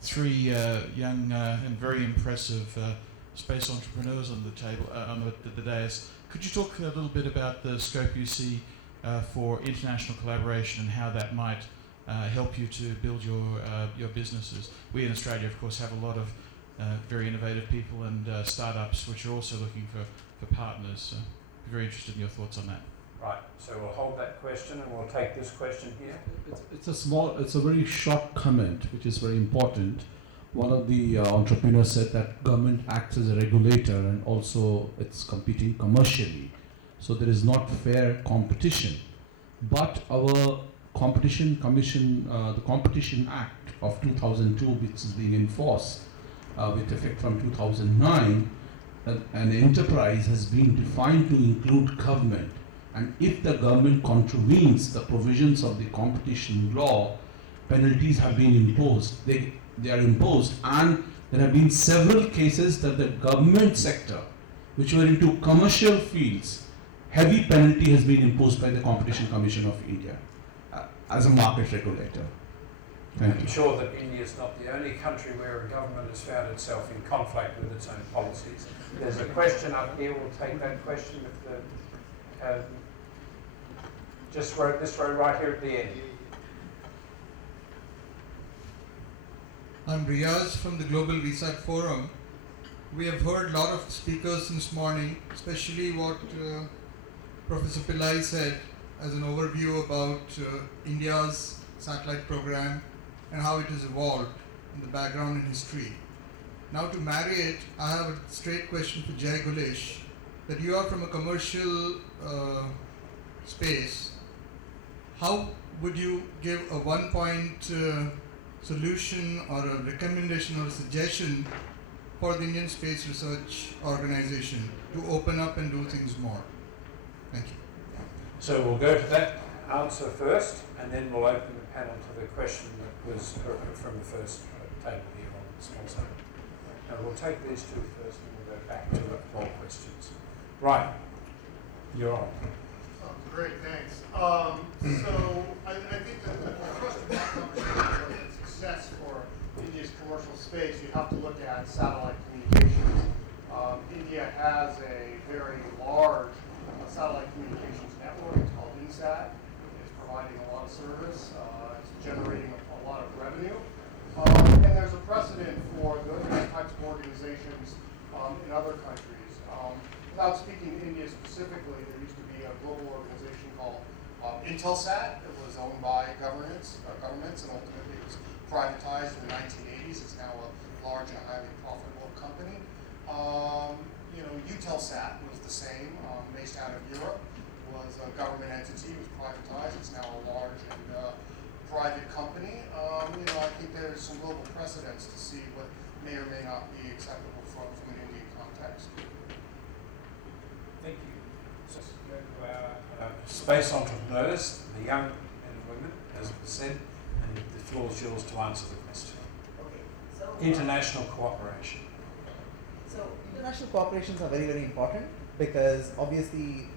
3 young and very impressive space entrepreneurs on the table, on the dais. Could you talk a little bit about the scope you see for international collaboration and how that might help you to build your businesses? We in Australia, of course, have a lot of very innovative people and startups which are also looking for partners. So I'd be very interested in your thoughts on that. Right, so we'll hold that question and we'll take this question here. It's a very short comment which is very important. One of the entrepreneurs said that government acts as a regulator and also it's competing commercially. So there is not fair competition. But our competition commission, the Competition Act of 2002, which is being enforced with effect from 2009, an enterprise has been defined to include government. And if the government contravenes the provisions of the competition law, penalties have been imposed. They are imposed, and there have been several cases that the government sector, which were into commercial fields, heavy penalty has been imposed by the Competition Commission of India as a market regulator. Thank you. I'm sure that India is not the only country where a government has found itself in conflict with its own policies. There's a question up here. We'll take that question with the this row right here at the end. I'm Riaz from the Global Research Forum. We have heard a lot of speakers this morning, especially what Professor Pillai said as an overview about India's satellite program and how it has evolved in the background and history. Now to marry it, I have a straight question for Jay Gulesh, that you are from a commercial space. How would you give a one-point solution or a recommendation or a suggestion for the Indian Space Research Organization to open up and do things more? Thank you. So we'll go to that answer first, and then we'll open the panel to the question that was from the first table here on the small side. Now we'll take these 2 first, and we'll go back to more questions. Right, you're on. Great, thanks. So I think that the first conversation success for India's commercial space, you have to look at satellite communications. India has a very large satellite communications network. It's called INSAT. It's providing a lot of service. It's generating a lot of revenue. And there's a precedent for those types of organizations in other countries. Without speaking to India specifically, there used to be a global organization called Intelsat. It was owned by governments, and ultimately it was privatized in the 1980s. It's now a large and highly profitable company. Eutelsat was the same, based out of Europe. Was a government entity, was privatized. It's now a large and private company. I think there's some global precedents to see what may or may not be acceptable from an Indian context. Thank you. So go to our space entrepreneurs, the young men and women, as was said, and the floor is yours to answer the question. Okay, so International cooperation. So international cooperations are very, very important because obviously,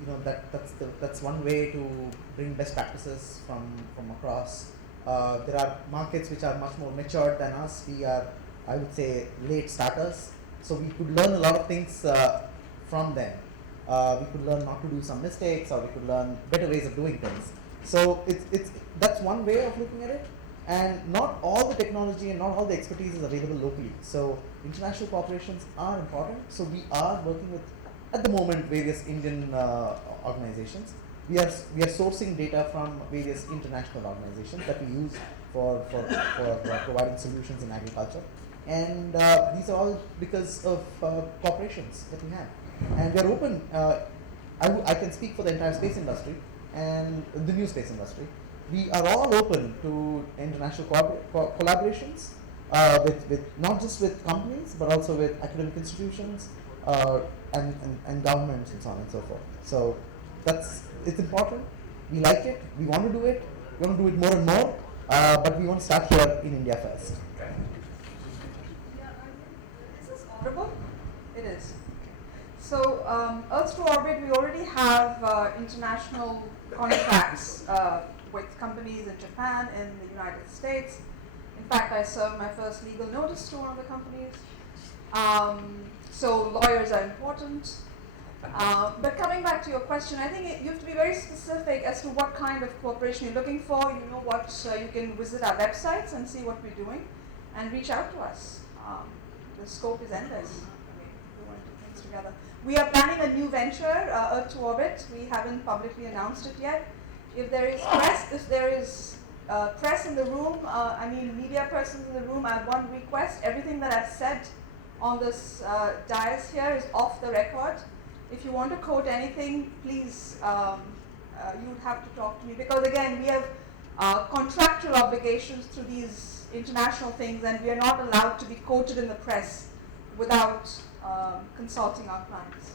that's one way to bring best practices from across. There are markets which are much more matured than us. We are, I would say, late starters. So we could learn a lot of things from them. We could learn not to do some mistakes, or we could learn better ways of doing things. So that's one way of looking at it. And not all the technology and not all the expertise is available locally. So international cooperations are important. So we are working with, at the moment, various Indian organizations. We are sourcing data from various international organizations that we use for providing solutions in agriculture. And these are all because of cooperations that we have. And we are open. I can speak for the entire space industry and the new space industry. We are all open to international collaborations with not just with companies, but also with academic institutions and governments and so on and so forth. So it's important. We like it. We want to do it. We want to do it more and more. But we want to start here in India first. Okay. Is this audible? It is. So Earth to orbit, we already have international contracts with companies in Japan and the United States. In fact, I served my first legal notice to one of the companies. So lawyers are important. But coming back to your question, I think you have to be very specific as to what kind of cooperation you're looking for. You know what, you can visit our websites and see what we're doing and reach out to us. The scope is endless. We want to do things together. We are planning a new venture, Earth to Orbit. We haven't publicly announced it yet. If there is press in the room, media persons in the room, I have one request. Everything that I've said on this dais here is off the record. If you want to quote anything, please, you would have to talk to me. Because again, we have contractual obligations to these international things, and we are not allowed to be quoted in the press without consulting our clients.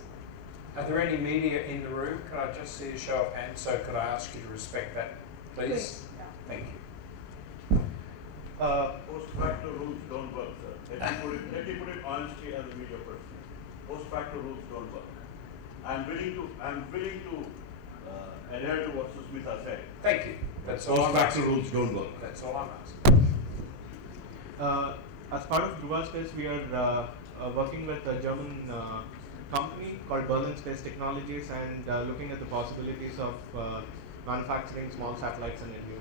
Are there any media in the room? Could I just see a show of hands? So could I ask you to respect that, please? Please. Yeah. Thank you. Post facto rules don't work, sir. Let me put it honestly as a media person. Post facto rules don't work. I'm willing to adhere to what Susmita said. Thank you. That's all Post I'm facto asking. rules don't work. That's all I'm asking. As part of Druva Space, we are working with a German company called Berlin Space Technologies and looking at the possibilities of manufacturing small satellites in India.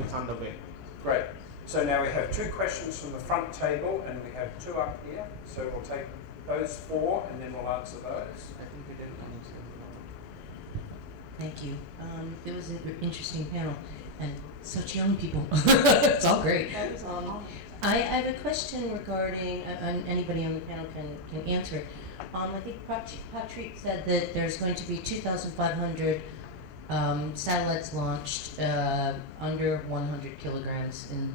It's underway. Great. So now we have 2 questions from the front table and we have 2 up here. So we'll take those 4 and then we'll answer those. I think we didn't answer them. Thank you. It was an interesting panel and such young people. It's all great. I have a question regarding, anybody on the panel can answer it. I think Patrick said that there's going to be 2,500 satellites launched under 100 kilograms in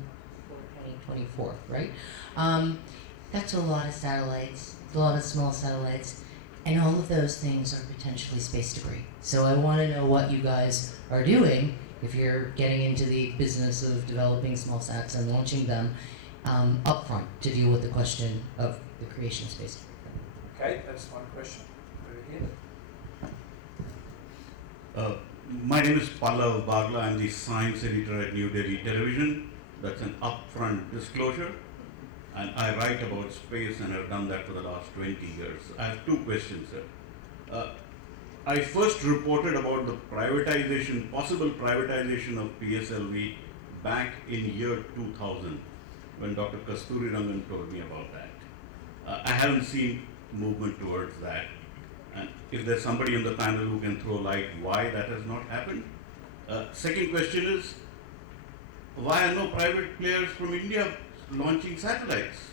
2024, right? That's a lot of satellites, a lot of small satellites, and all of those things are potentially space debris. So I want to know what you guys are doing if you're getting into the business of developing small sats and launching them upfront to deal with the question of the creation of space. Okay, that's one question. Over here. My name is Pallav Bagla. I'm the science editor at New Delhi Television. That's an upfront disclosure. And I write about space and have done that for the last 20 years. I have 2 questions, sir. I first reported about the privatization, possible privatization of PSLV back in year 2000 when Dr. Kasturi Rangan told me about that. I haven't seen movement towards that. And if there's somebody on the panel who can throw light why that has not happened. Second question is, why are no private players from India launching satellites?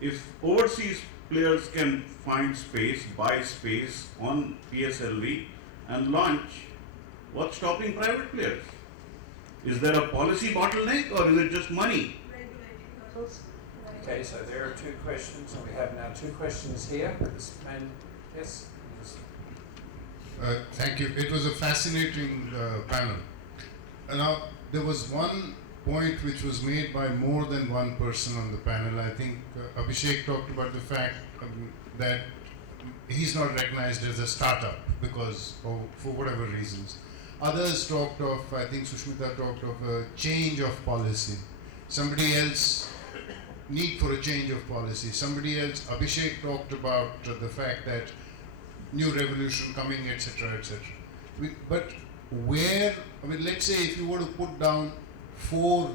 If overseas players can find space, buy space on PSLV and launch, what's stopping private players? Is there a policy bottleneck or is it just money? Okay, so there are 2 questions, and we have now 2 questions here. This man, yes? Thank you. It was a fascinating panel. Now, there was one point which was made by more than one person on the panel. I think Abhishek talked about the fact that he's not recognized as a startup because of, for whatever reasons. Others talked of, I think Sushmita talked of a change of policy. Somebody else, need for a change of policy. Somebody else, Abhishek talked about the fact that new revolution coming, etc., etc. But where, I mean, let's say if you were to put down four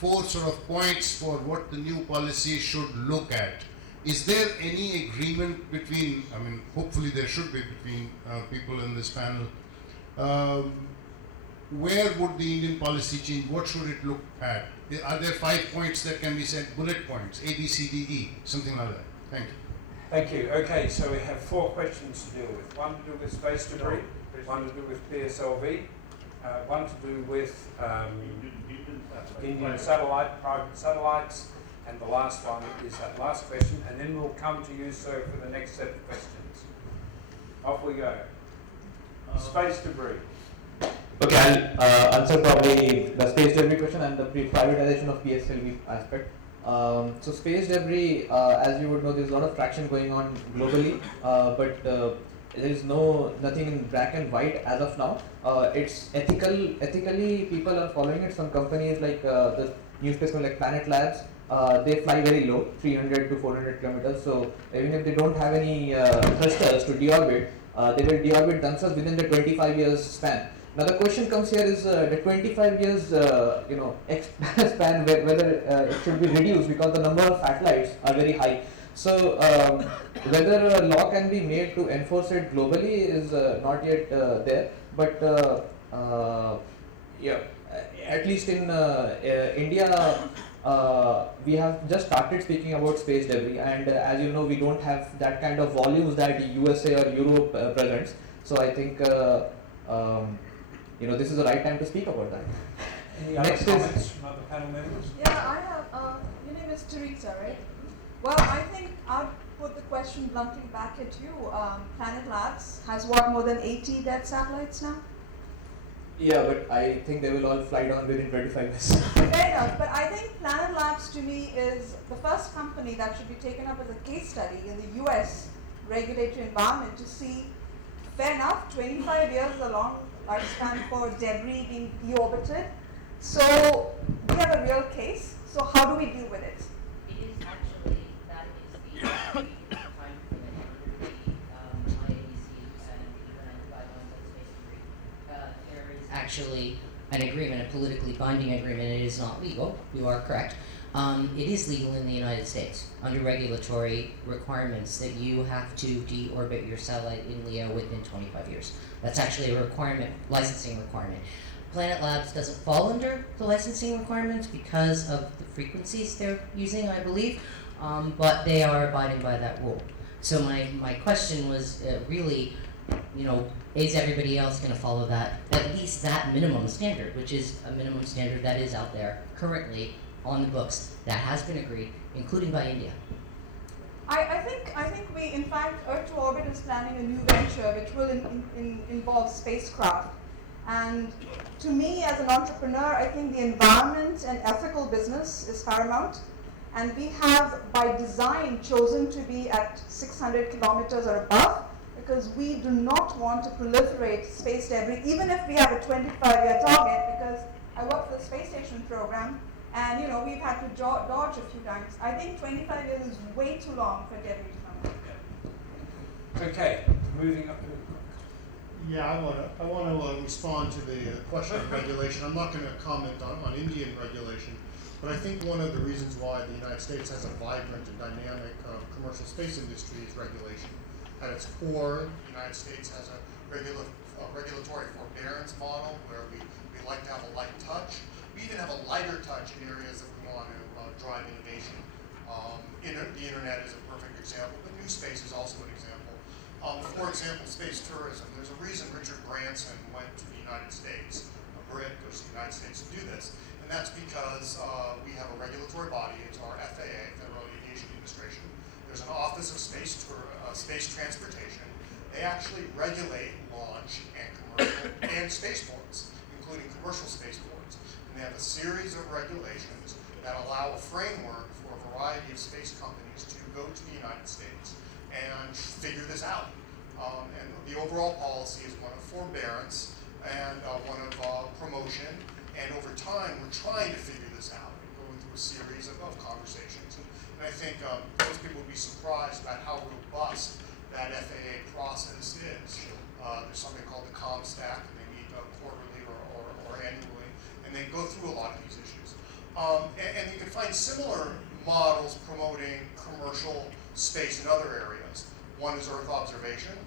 sort of points for what the new policy should look at, is there any agreement between, I mean, hopefully there should be between people in this panel, where would the Indian policy change? What should it look at? Are there 5 points that can be said, bullet points, A, B, C, D, E, something like that? Thank you. Thank you. Okay, so we have 4 questions to deal with. One to do with space debris, one to do with PSLV, one to do with Indian satellite, private satellites, and the last one is that last question, and then we'll come to you, sir, for the next set of questions. Off we go. Space debris. Okay, I'll answer probably the space debris question and the privatization of PSLV aspect. So space debris, as you would know, there's a lot of traction going on globally, but there is nothing in black and white as of now. It's ethically people are following it. Some companies like the NewSpace, like Planet Labs, they fly very low, 300 to 400 kilometers. So even if they don't have any thrusters to deorbit, they will deorbit themselves within the 25 years span. Now the question comes here is the 25 years span, whether it should be reduced because the number of satellites are very high. So whether a law can be made to enforce it globally is not yet there, but yeah, at least in India we have just started speaking about space debris, and as you know, we don't have that kind of volumes that USA or Europe presents. So I think this is the right time to speak about that. Any other comments from other panel members? Yeah, I have. Your name is Teresa, right? Well, I think I'll put the question bluntly back at you. Planet Labs has what, more than 80 dead satellites now? Yeah, but I think they will all fly down within 25 years. Fair enough, but I think Planet Labs to me is the first company that should be taken up as a case study in the US regulatory environment to see, fair enough, 25 years is a long lifespan for debris being deorbited. So we have a real case. So how do we deal with it? It is actually, that is the time limit under the IAEC and even the guidelines of space debris. There is actually an agreement, a politically binding agreement. It is not legal. You are correct. It is legal in the United States under regulatory requirements that you have to deorbit your satellite in LEO within 25 years. That's actually a requirement, licensing requirement. Planet Labs doesn't fall under the licensing requirements because of the frequencies they're using, I believe, but they are abiding by that rule. So my question was really, is everybody else going to follow that, at least that minimum standard, which is a minimum standard that is out there currently on the books that has been agreed, including by India. I think we, in fact, Earth to Orbit is planning a new venture which will involve spacecraft. And to me, as an entrepreneur, I think the environment and ethical business is paramount. And we have, by design, chosen to be at 600 kilometers or above because we do not want to proliferate space debris, even if we have a 25-year target, because I work for the space station program, and we've had to dodge a few times. I think 25 years is way too long for debris to come. Okay, moving up. Yeah, I want to respond to the question of regulation. I'm not going to comment on Indian regulation, but I think one of the reasons why the United States has a vibrant and dynamic commercial space industry is regulation. At its core, the United States has a regulatory forbearance model where we like to have a light touch. We even have a lighter touch in areas that we want to drive innovation. The internet is a perfect example, but NewSpace is also an example. For example, space tourism. There's a reason Richard Branson went to the United States. A Brit goes to the United States to do this, and that's because we have a regulatory body. It's our FAA, Federal Aviation Administration. There's an Office of Space Transportation. They actually regulate launch and commercial and spaceports, including commercial spaceports. And and they have a series of regulations that allow a framework for a variety of space companies to go to the United States and figure this out. And the overall policy is one of forbearance and one of promotion. And over time, we're trying to figure this out, going through a series of conversations. And I think most people would be surprised about how robust that FAA process is. There's something called the ComStack, and they meet quarterly or annually, and they go through a lot of these issues. And you can find similar models promoting commercial space in other areas. One is Earth observation,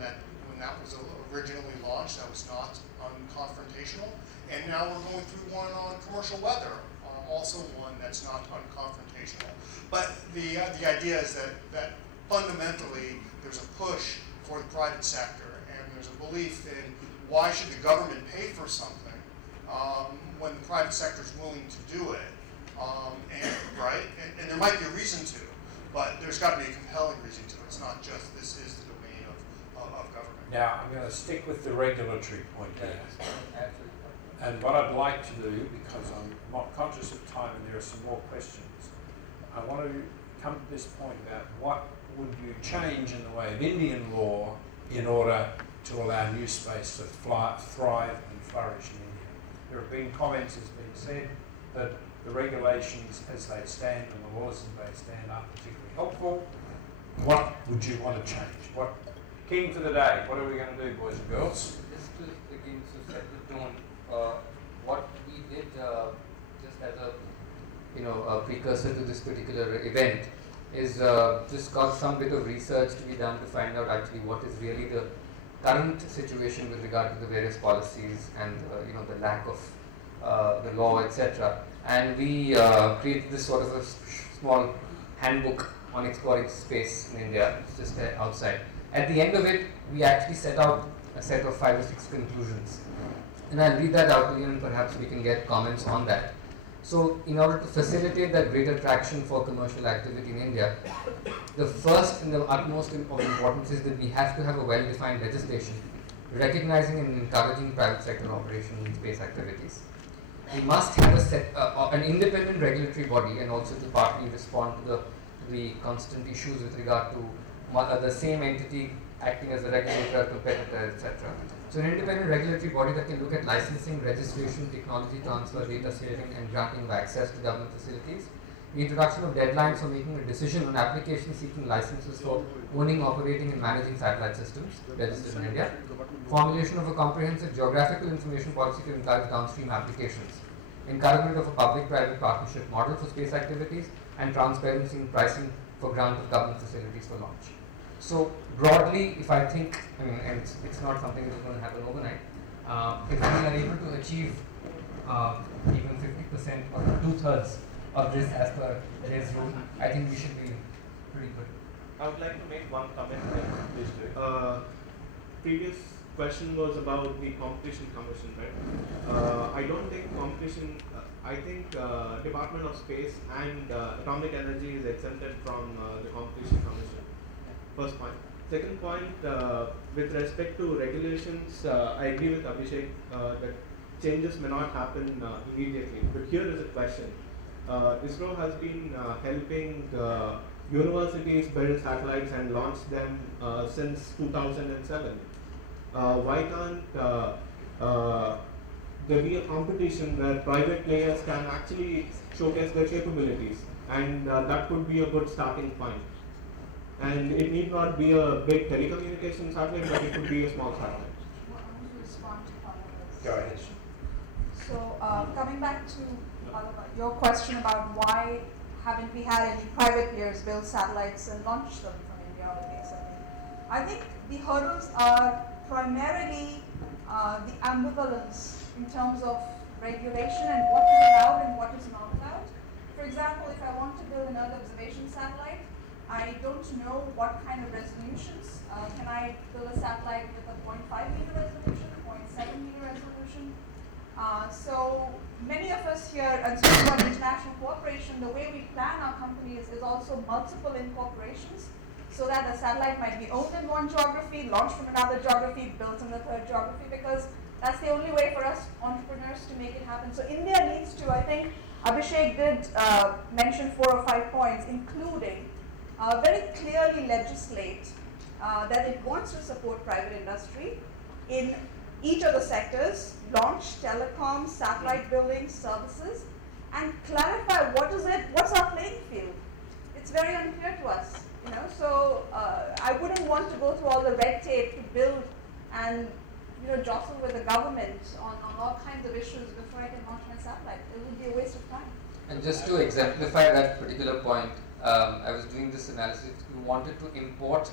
that when that was originally launched, that was not unconfrontational. And now we're going through one on commercial weather, also one that's not unconfrontational. But the idea is that fundamentally there's a push for the private sector, and there's a belief in why should the government pay for something when the private sector is willing to do it, and there might be a reason to, but there's got to be a compelling reason to it. It's not just this is the domain of government. Now, I'm going to stick with the regulatory point here. And what I'd like to do, because I'm not conscious of time and there are some more questions, I want to come to this point about what would you change in the way of Indian law in order to allow NewSpace to thrive and flourish in India. There have been comments, as been said, that the regulations as they stand and the laws as they stand aren't particularly helpful. What would you want to change? What king for the day? What are we going to do, boys and girls? Just to begin to set the tone, what we did just as a precursor to this particular event is just got some bit of research to be done to find out actually what is really the current situation with regard to the various policies and the lack of the law, etc. And we created this sort of a small handbook on exploring space in India. It's just outside. At the end of it, we actually set out a set of 5 or 6 conclusions. And I'll read that out to you and perhaps we can get comments on that. So in order to facilitate that greater traction for commercial activity in India, the first and the utmost of importance is that we have to have a well-defined legislation recognizing and encouraging private sector operation in space activities. We must have an independent regulatory body, and also to partly respond to the constant issues with regard to the same entity acting as a regulator, competitor, etc. So an independent regulatory body that can look at licensing, registration, technology transfer, data sharing, and granting of access to government facilities. The introduction of deadlines for making a decision on applications seeking licenses for owning, operating, and managing satellite systems registered in India. Formulation of a comprehensive geographical information policy to encourage downstream applications. Encouragement of a public-private partnership model for space activities, and transparency in pricing for grant of government facilities for launch. So broadly, if I think, and it's not something that's going to happen overnight, if we are able to achieve even 50% or 2/3 of this as per today's rule, I think we should be pretty good. I would like to make one comment here. Previous question was about the competition commission, right? I don't think competition, I think Department of Space and Atomic Energy is exempted from the competition commission. First point. Second point, with respect to regulations, I agree with Abhishek that changes may not happen immediately. But here is a question. ISRO has been helping universities build satellites and launch them since 2007. Why can't there be a competition where private players can actually showcase their capabilities, and that could be a good starting point. And it need not be a big telecommunication satellite, but it could be a small satellite. Go ahead. So coming back to your question about why haven't we had any private players build satellites and launch them from India, basically. I think the hurdles are primarily the ambivalence in terms of regulation and what is allowed and what is not allowed. For example, if I want to build another observation satellite, I don't know what kind of resolutions. Can I build a satellite with a 0.5 meter resolution, 0.7 meter resolution? So many of us here, and speaking about international cooperation, the way we plan our companies is also multiple incorporations, so that the satellite might be owned in one geography, launched from another geography, built in the third geography, because That's the only way for us entrepreneurs to make it happen. So India needs to, I think Abhishek did mention 4 or 5 points, including very clearly legislate that it wants to support private industry in each of the sectors, launch, telecom, satellite building, services, and clarify what's our playing field. It's very unclear to us, you know. So I wouldn't want to go through all the red tape to build and jostle with the government on all kinds of issues before I can launch my satellite. It would be a waste of time. And just to exemplify that particular point, I was doing this analysis. If you wanted to import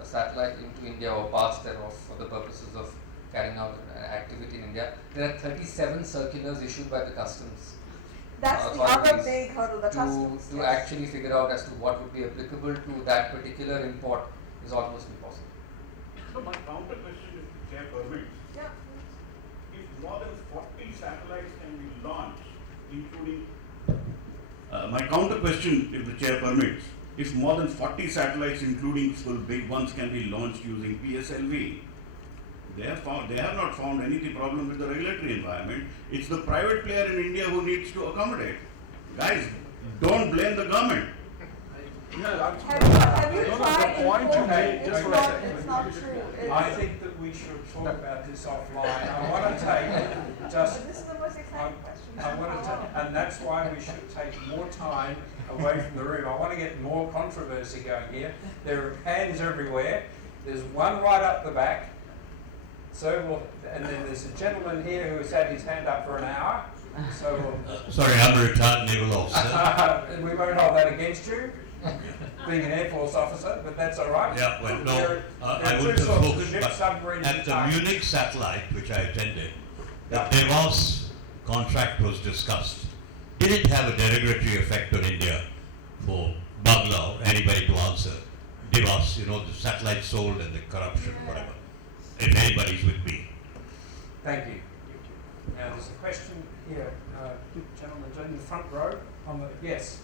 a satellite into India or parts thereof for the purposes of carrying out an activity in India, there are 37 circulars issued by the customs. That's the other big hurdle, the customs. To actually figure out as to what would be applicable to that particular import is almost impossible. So my counter question, if the chair permits, if more than 40 satellites can be launched, including my counter question, if the chair permits, if more than 40 satellites, including full big ones, can be launched using PSLV, they have not found any problem with the regulatory environment. It's the private player in India who needs to accommodate. Guys, don't blame the government. Have you tried Okay, just for a second. It's not true. I think that we should talk about this offline. I want to take just. This is the most exciting question. I want to, and that's why we should take more time away from the room. I want to get more controversy going here. There are hands everywhere. There's one right up the back. And then there's a gentleman here who has had his hand up for an hour. So sorry, I'm a retired naval officer. We won't hold that against you, being an Air Force officer, but that's all right. Yeah, well, no, There I are wouldn't two have sorts of focused, ships, but submarines at and the tanks. Munich satellite, which I attended, Yeah. the DeVos contract was discussed. Did it have a derogatory effect on India for Bangla or anybody to answer? DeVos, the satellite sold and the corruption, whatever. If anybody's with me. Thank you. Now there's a question here, gentleman in the front row. Yes.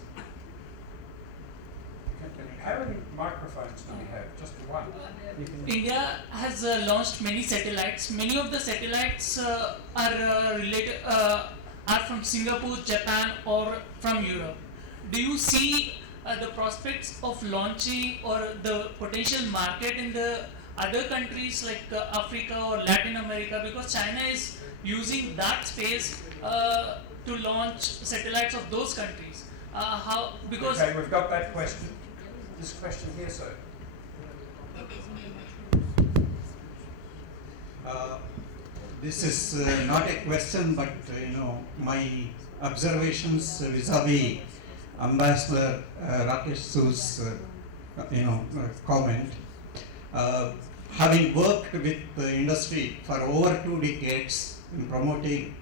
How many microphones do we have? Just one. India has launched many satellites. Many of the satellites are from Singapore, Japan, or from Europe. Do you see the prospects of launching or the potential market in the other countries like Africa or Latin America, because China is using that space to launch satellites of those countries? Because okay, we've got that question. This question here, sir. This is not a question, but my observations vis-a-vis Ambassador Rakesh Su's comment. Having worked with the industry for over 2 decades in promoting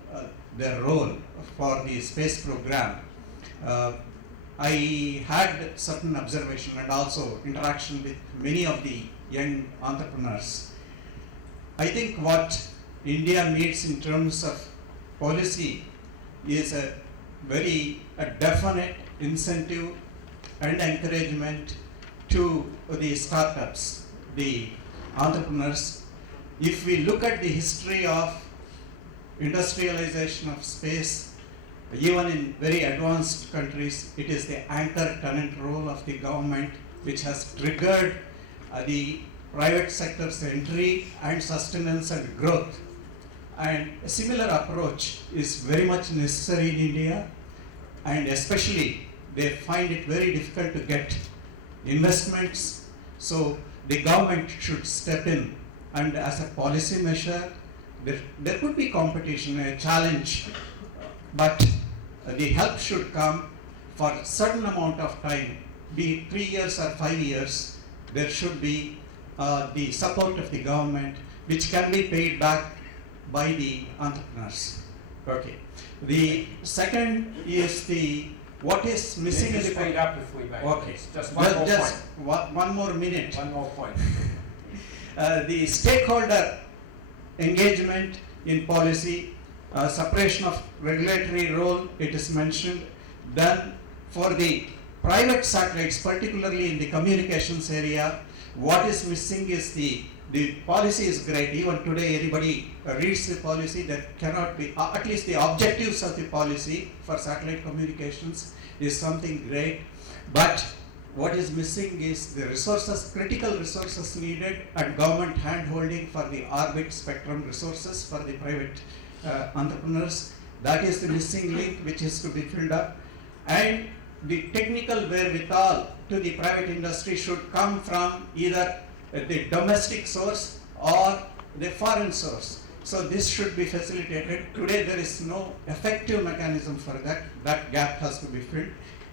their role for the space program, I had certain observation and also interaction with many of the young entrepreneurs. I think what India needs in terms of policy is a definite incentive and encouragement to the startups, the entrepreneurs. If we look at the history of industrialization of space, even in very advanced countries, it is the anchor tenant role of the government which has triggered the private sector's entry and sustenance and growth. And a similar approach is very much necessary in India, and especially they find it very difficult to get investments. So the government should step in, and as a policy measure, there could be competition, a challenge, but the help should come for a certain amount of time, be it 3 years or 5 years. There should be the support of the government, which can be paid back by the entrepreneurs. Okay. The second is what is missing in the speed up if we may. Okay. Just one more point. One more minute. One more point. The stakeholder engagement in policy, separation of regulatory role, it is mentioned. Then for the private satellites, particularly in the communications area, what is missing is the The policy is great. Even today, anybody reads the policy, that cannot be, at least the objectives of the policy for satellite communications is something great. But what is missing is the resources, critical resources needed, and government hand-holding for the orbit spectrum resources for the private entrepreneurs. That is the missing link which is to be filled up. And the technical wherewithal to the private industry should come from either the domestic source or the foreign source. So this should be facilitated. Today there is no effective mechanism for that. That gap has to be filled.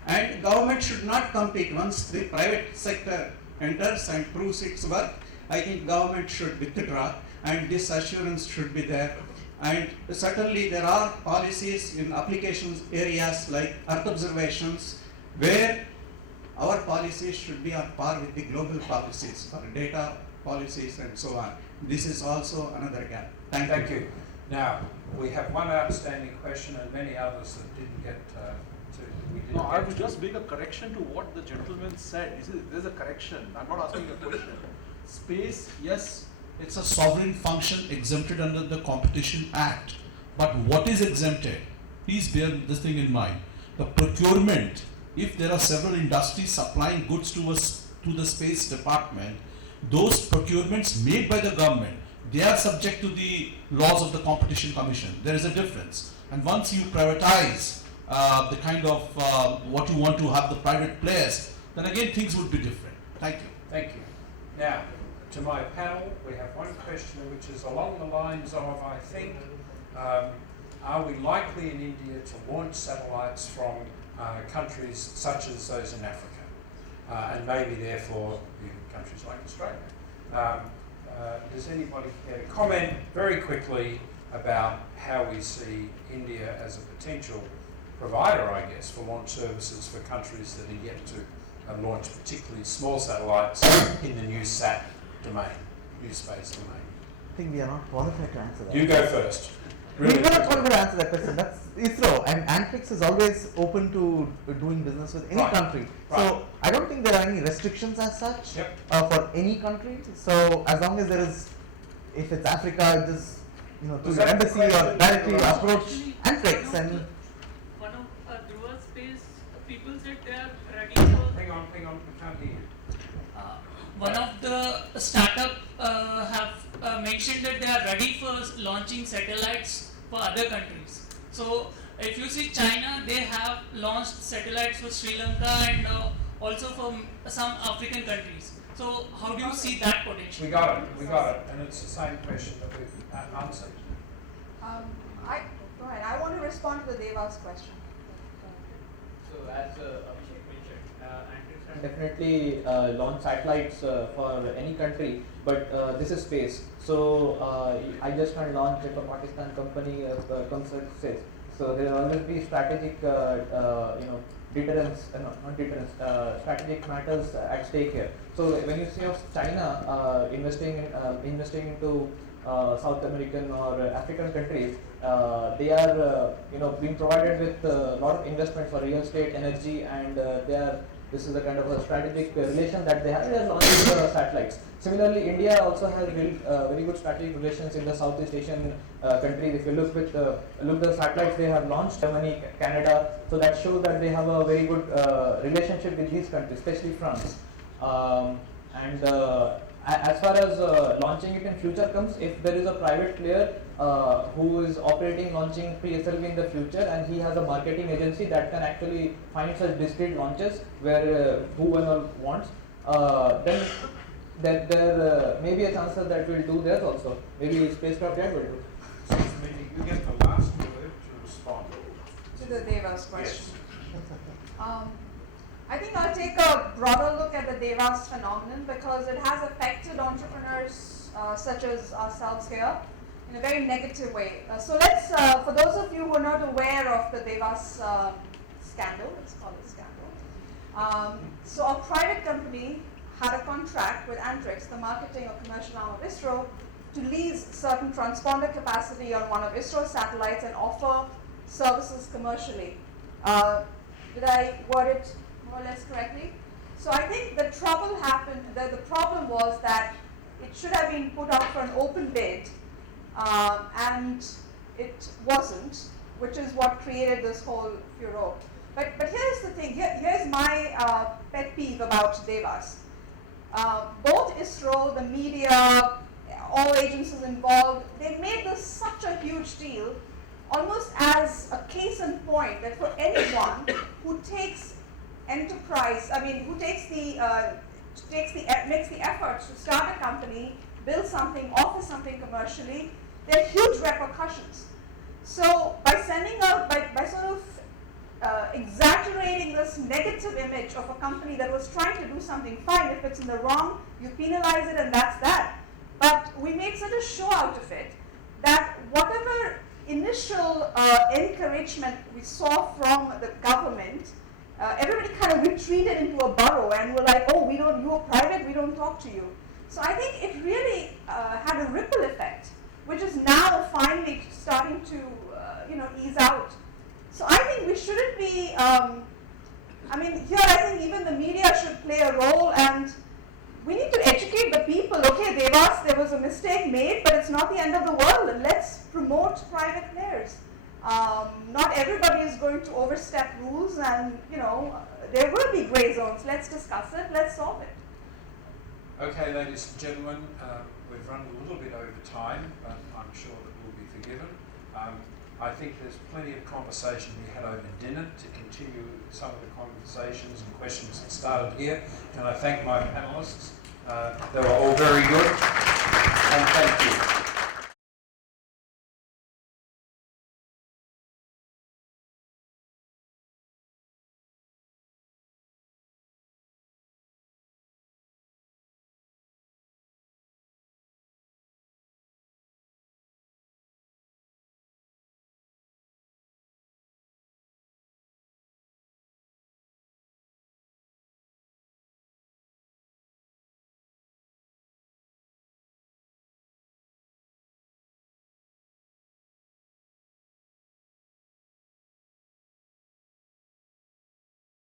And government should not compete. Once the private sector enters and proves its worth, I think government should withdraw, and this assurance should be there. And certainly there are policies in applications areas like Earth observations where our policies should be on par with the global policies for data policies and so on. This is also another gap. Thank you. Now, we have one outstanding question and many others that didn't get No, I will just make a correction to what the gentleman said. You see, there's a correction. I'm not asking a question. Space, yes, it's a sovereign function exempted under the Competition Act. But what is exempted? Please bear this thing in mind. The procurement, if there are several industries supplying goods to the space department, those procurements made by the government, they are subject to the laws of the Competition Commission. There is a difference. And once you privatize the kind of what you want to have the private players, then again things would be different. Thank you. Thank you. Now, to my panel, we have one question which is along the lines of, I think, are we likely in India to launch satellites from countries such as those in Africa, and maybe therefore even countries like Australia? Does anybody care to comment very quickly about how we see India as a potential provider, I guess, for launch services for countries that are yet to launch particularly small satellites in the NewSat domain, NewSpace domain? I think we are not qualified to answer that. You go first. Really? We are not qualified to answer that question. That's ISRO, and Antrix is always open to doing business with any country. So I don't think there are any restrictions as such for any country. So as long as there is, if it's Africa, just through the embassy or directly approach Antrix and. People said they are ready for. Hang on, we can't hear you. One of the startup have mentioned that they are ready for launching satellites for other countries. So if you see China, they have launched satellites for Sri Lanka and also for some African countries. So how do you see that potential? We got it, and it's the same question that we've answered. Go ahead. I want to respond to the Deva's question. So as Abhishek mentioned, Antrix can definitely launch satellites for any country, but this is space. So I just can't launch if a Pakistan company comes and says. So there will always be strategic, deterrence, not deterrence, strategic matters at stake here. So when you see of China investing into South American or African countries, they are being provided with a lot of investment for real estate, energy, and this is a kind of a strategic relation that they have. They are launching satellites. Similarly, India also has very good strategic relations in the Southeast Asian countries. If you look the satellites they have launched, Germany, Canada, so that shows that they have a very good relationship with these countries, especially France. As far as launching it in future comes, if there is a private player who is launching PSLV in the future, and he has a marketing agency that can actually find such discrete launches where whoever wants, then there may be a chance that we'll do that also. Maybe spacecraft jet will do. You get the last word to respond to the Deva's question. Yes. I think I'll take a broader look at the Devas phenomenon because it has affected entrepreneurs such as ourselves here in a very negative way. So let's, for those of you who are not aware of the Devas scandal, let's call it scandal. So a private company had a contract with Antrix, the marketing or commercial arm of ISRO, to lease certain transponder capacity on one of ISRO's satellites and offer services commercially. Did I word it more or less correctly? So I think the trouble happened, the problem was that it should have been put out for an open bid, and it wasn't, which is what created this whole furor. But here's the thing, here's my pet peeve about Devas. Both ISRO, the media, all agencies involved, they made this such a huge deal, almost as a case in point that for anyone who takes enterprise, who takes makes the efforts to start a company, build something, offer something commercially, there are huge repercussions. So by sending out, by sort of exaggerating this negative image of a company that was trying to do something fine, if it's in the wrong, you penalize it and that's that. But we made such a show out of it that whatever initial encouragement we saw from the government, everybody kind of retreated into a burrow and were like, oh, you're private, we don't talk to you. So I think it really had a ripple effect, which is now finally starting to ease out. So I think we shouldn't be, here I think even the media should play a role, and we need to educate the people. Okay, Devas, there was a mistake made, but it's not the end of the world. And let's promote private players. Not everybody is going to overstep rules, and there will be gray zones. Let's discuss it. Let's solve it. Okay, ladies and gentlemen, we've run a little bit over time, but I'm sure that we'll be forgiven. I think there's plenty of conversation we had over dinner to continue some of the conversations and questions that started here. And I thank my panelists. They were all very good. And thank you.